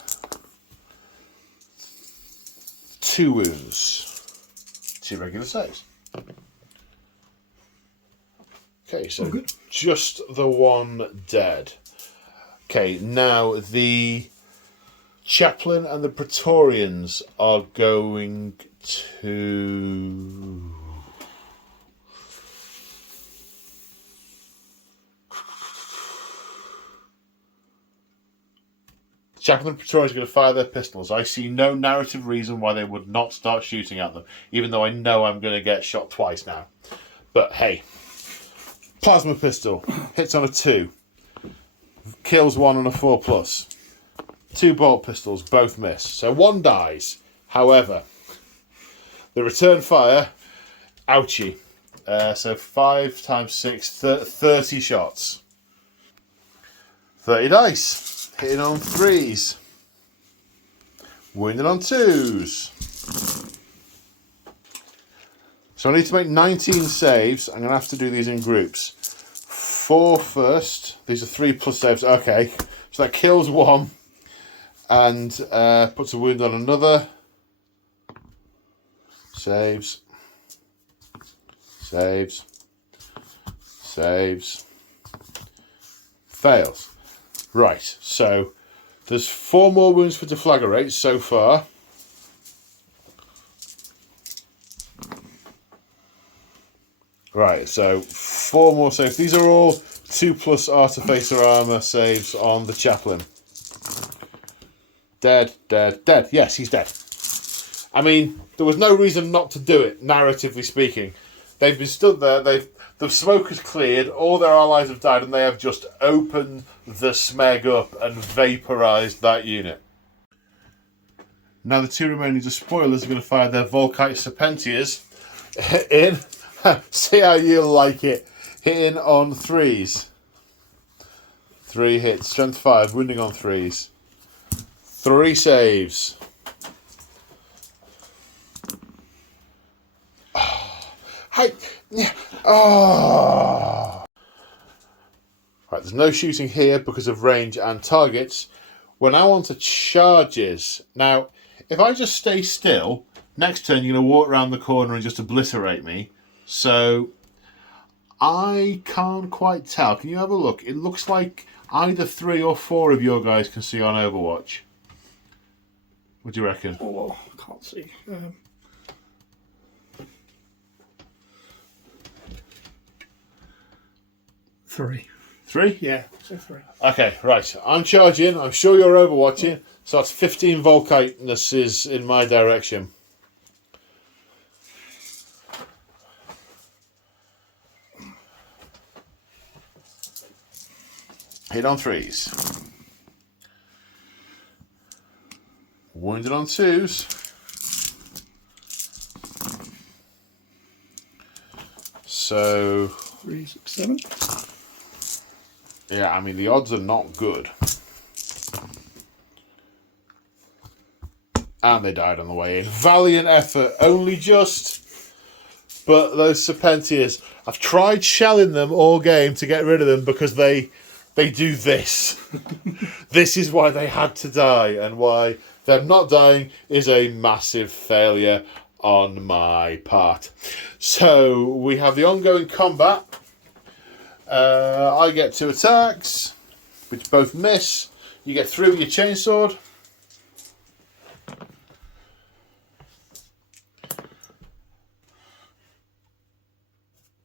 2 wounds. 2 regular saves. Okay, so just the 1 dead. Okay, now the Chaplain and the Praetorians are going to... Chaplain and Praetorians are going to fire their pistols. I see no narrative reason why they would not start shooting at them, even though I know I'm going to get shot twice now. But hey, plasma pistol hits on a 2, kills 1 on a 4+. 2 bolt pistols both miss, so 1 dies. However, the return fire, ouchie. So 5 times 6, 30 shots. 30 dice. Hitting on 3s. Wounded on 2s. So I need to make 19 saves. I'm going to have to do these in groups. 4 first. These are 3+ saves. Okay. So that kills 1. And puts a wound on another. Saves. Saves. Saves. Fails. Right, so there's 4 more wounds for deflagrate so far. Right, so 4 more saves. These are all 2+ Artificer armour saves on the Chaplain. Dead, dead, dead. Yes, he's dead. I mean, there was no reason not to do it, narratively speaking. They've been stood there, the smoke has cleared, all their allies have died, and they have just opened the smeg up and vaporised that unit. Now the 2 remaining despoilers are going to fire their Volkite Serpentiers in. See how you like it. Hitting on 3s. 3 hits. Strength 5. Wounding on 3s. 3 saves. Hi. Oh. Right, there's no shooting here because of range and targets. We're now on to charges. Now, if I just stay still, next turn you're going to walk around the corner and just obliterate me. So I can't quite tell. Can you have a look? It looks like either 3 or 4 of your guys can see on Overwatch. What do you reckon? Oh, I can't see. 3. 3? Yeah, so 3. Okay, right. I'm charging. I'm sure you're overwatching. So that's 15 Volkitenesses in my direction. Hit on 3s. Wounded on 2s. So 3, 6, 7. Yeah, I mean, the odds are not good. And they died on the way in. Valiant effort, only just. But those Serpentias, I've tried shelling them all game to get rid of them because they do this. This is why they had to die, and why them not dying is a massive failure on my part. So we have the ongoing combat. I get 2 attacks, which both miss. You get 3 with your chainsword.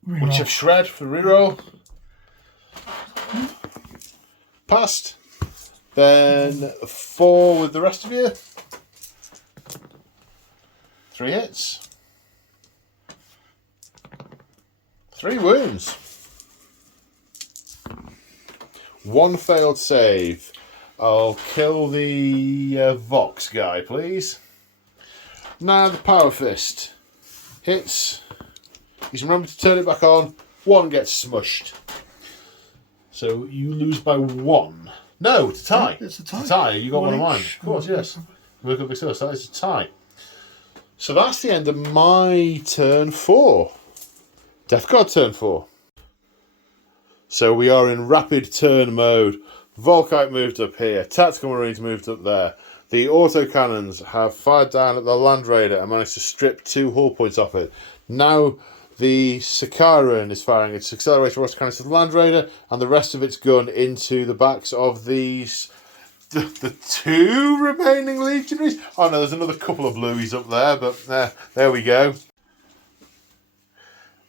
Which have shred for reroll. Passed. Then 4 with the rest of you. 3 hits. 3 wounds. 1 failed save. I'll kill the Vox guy, please. Now the Power Fist. Hits. You can remember to turn it back on. 1 gets smushed. So you lose by 1. No, it's a tie. It's a tie. It's a tie. You got 1 of mine. Of course, yes. Look at this. That is a tie. So that's the end of my turn 4. Death Guard turn 4. So we are in rapid turn mode. Volkite moved up here. Tactical Marines moved up there. The autocannons have fired down at the Land Raider and managed to strip 2 hull points off it. Now the Sicaran is firing its accelerator autocannons to the Land Raider and the rest of its gun into the backs of these... The 2 remaining legionaries? Oh no, there's another couple of blueies up there, but there we go.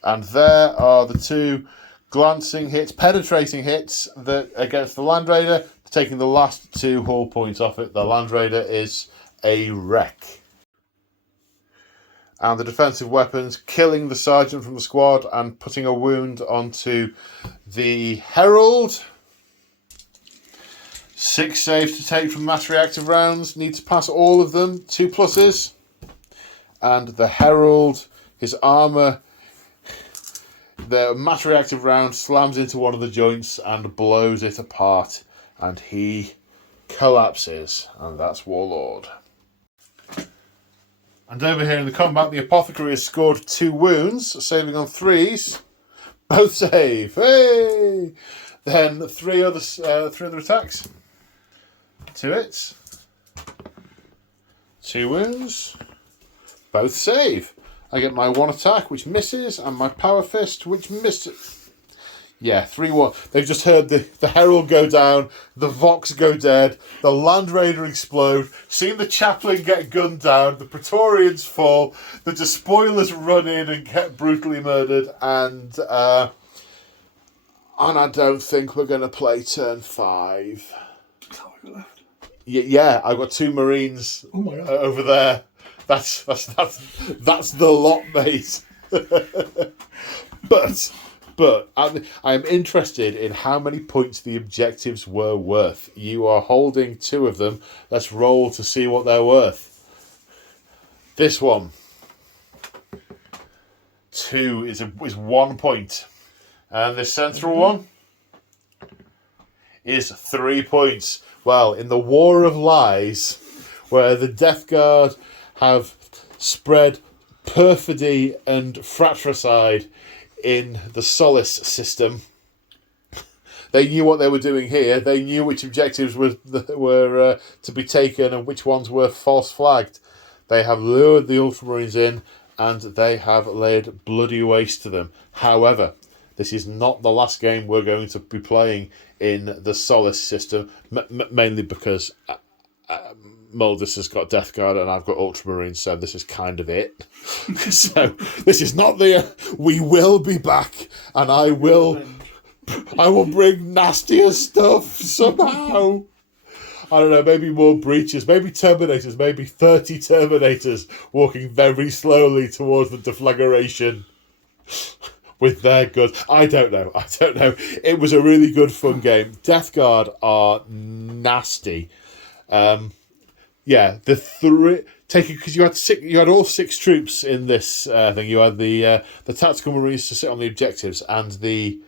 And there are the 2 glancing hits, penetrating hits that against the Land Raider, taking the last 2 hull points off it. The Land Raider is a wreck. And the defensive weapons, killing the sergeant from the squad and putting a wound onto the Herald. 6 saves to take from mass reactive rounds. Need to pass all of them. 2 pluses. And the Herald, his armour, the mass reactive round slams into one of the joints and blows it apart. And he collapses. And that's Warlord. And over here in the combat, the Apothecary has scored 2 wounds, saving on 3s. Both save. Hey! Then 3 other attacks. 2 hits. 2 wounds. Both save. I get my 1 attack, which misses, and my Power Fist, which misses. Yeah, 3-1. They've just heard the Herald go down, the Vox go dead, the Land Raider explode, seen the Chaplain get gunned down, the Praetorians fall, the Despoilers run in and get brutally murdered, and I don't think we're going to play turn 5. Yeah, I've got 2 Marines over there. That's the lot, mate. But I am interested in how many points the objectives were worth. You are holding 2 of them. Let's roll to see what they're worth. This one. 2 is 1 point. And the central one is 3 points. Well, in the War of Lies, where the Death Guard have spread perfidy and fratricide in the Solace system, They knew what they were doing here. They knew which objectives were to be taken and which ones were false flagged. They have lured the Ultramarines in, and they have laid bloody waste to them. However, this is not the last game we're going to be playing in the Solace system, mainly because Moldus has got Death Guard and I've got Ultramarines, so this is kind of it. So this is not the... we will be back, and I will bring nastier stuff somehow. I don't know, maybe more breaches, maybe Terminators, maybe 30 Terminators walking very slowly towards the deflagration with their guns. I don't know. It was a really good, fun game. Death Guard are nasty. Yeah, the three taking, because you had all 6 troops in this thing. You had the tactical Marines to sit on the objectives, and the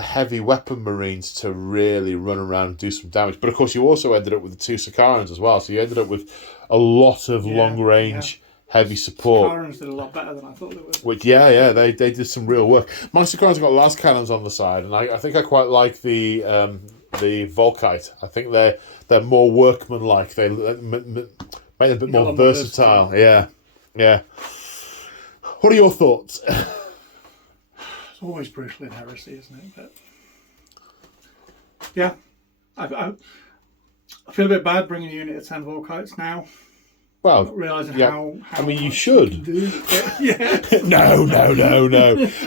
heavy weapon Marines to really run around and do some damage. But of course, you also ended up with the 2 Sakarans as well. So you ended up with a lot of long range heavy support. Sakarans did a lot better than I thought they would. Which they did some real work. My Sakarans have got las cannons on the side, and I think I quite like the Volkite. I think they're more workmanlike. They make them a bit more versatile. Yeah. What are your thoughts? It's always brutal in Heresy, isn't it? But yeah, I feel a bit bad bringing a unit of 10 Volkites now. Well, not realising how I mean, you should. Yeah. No.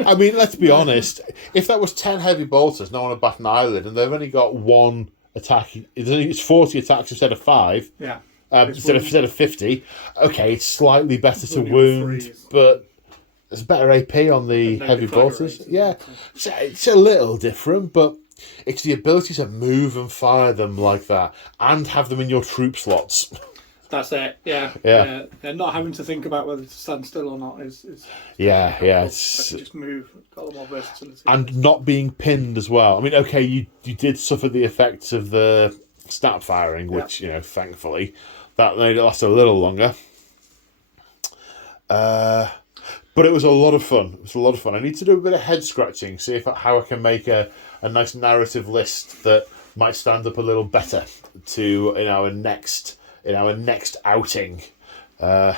I mean, let's be honest. If that was 10 heavy bolters, no one would bat an eyelid, and they've only got 1 attack. It's 40 attacks instead of 5. Yeah. Instead of 50. Okay, it's slightly better to wound, but there's better AP on the heavy bolters. Yeah, it's a little different, but it's the ability to move and fire them like that, and have them in your troop slots. That's it. Yeah. And not having to think about whether to stand still or not is it's just move. Got a lot more versatility. And not being pinned as well. I mean, okay, you did suffer the effects of the snap firing, which thankfully that made it last a little longer. But it was a lot of fun. I need to do a bit of head scratching, see how I can make a nice narrative list that might stand up a little better to in our next outing. I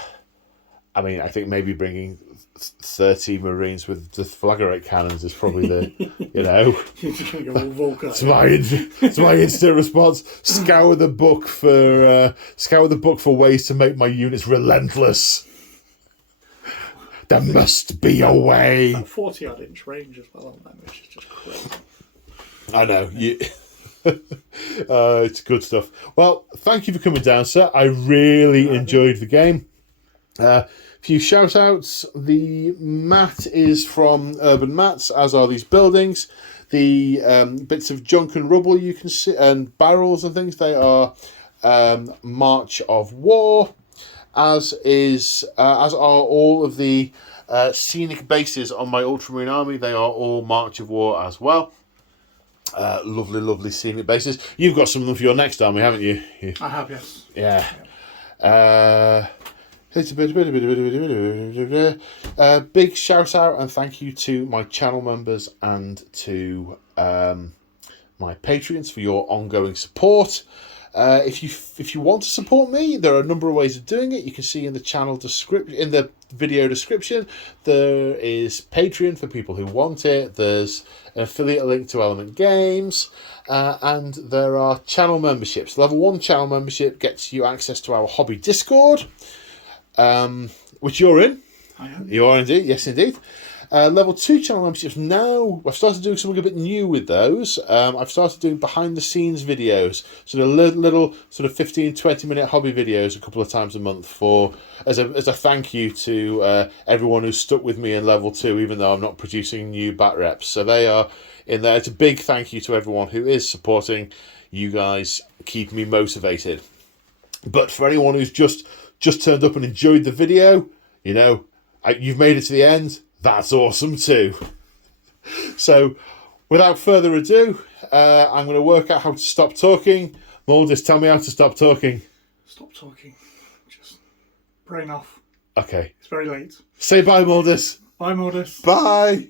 mean, I think maybe bringing 30 Marines with deflagrate cannons is probably the You're just gonna go all Volkite. it's my instant response. Scour the book for ways to make my units relentless. There must be a way. That 40-odd inch range as well on them, which is just crazy. I know. It's good stuff. Well, thank you for coming down, sir. I really enjoyed the game. Few shout outs. The mat is from Urban Mats, as are these buildings. The bits of junk and rubble you can see, and barrels and things, they are March of War. As are all of the scenic bases on my Ultramarine army. They are all March of War as well. Lovely scenic bases. You've got some of them for your next army, haven't you? I have, yes. Yeah. Big shout out and thank you to my channel members and to my Patreons for your ongoing support. If you want to support me, there are a number of ways of doing it. You can see in the channel description, in the video description, there is Patreon for people who want it. There's an affiliate link to Element Games, and there are channel memberships. Level 1 channel membership gets you access to our hobby Discord, which you're in. I am. You are indeed, yes indeed. Level 2 channel memberships now, I've started doing something a bit new with those. I've started doing behind the scenes videos, sort of little sort of 15-20 minute hobby videos a couple of times a month as a thank you to everyone who's stuck with me in level 2, even though I'm not producing new bat reps. So they are in there. It's a big thank you to everyone who is supporting. You guys keep me motivated. But for anyone who's just turned up and enjoyed the video, you've made it to the end. That's awesome too. So, without further ado, I'm going to work out how to stop talking. Moldus, tell me how to stop talking. Stop talking. Just brain off. Okay. It's very late. Say bye, Moldus. Bye, Modus. Bye.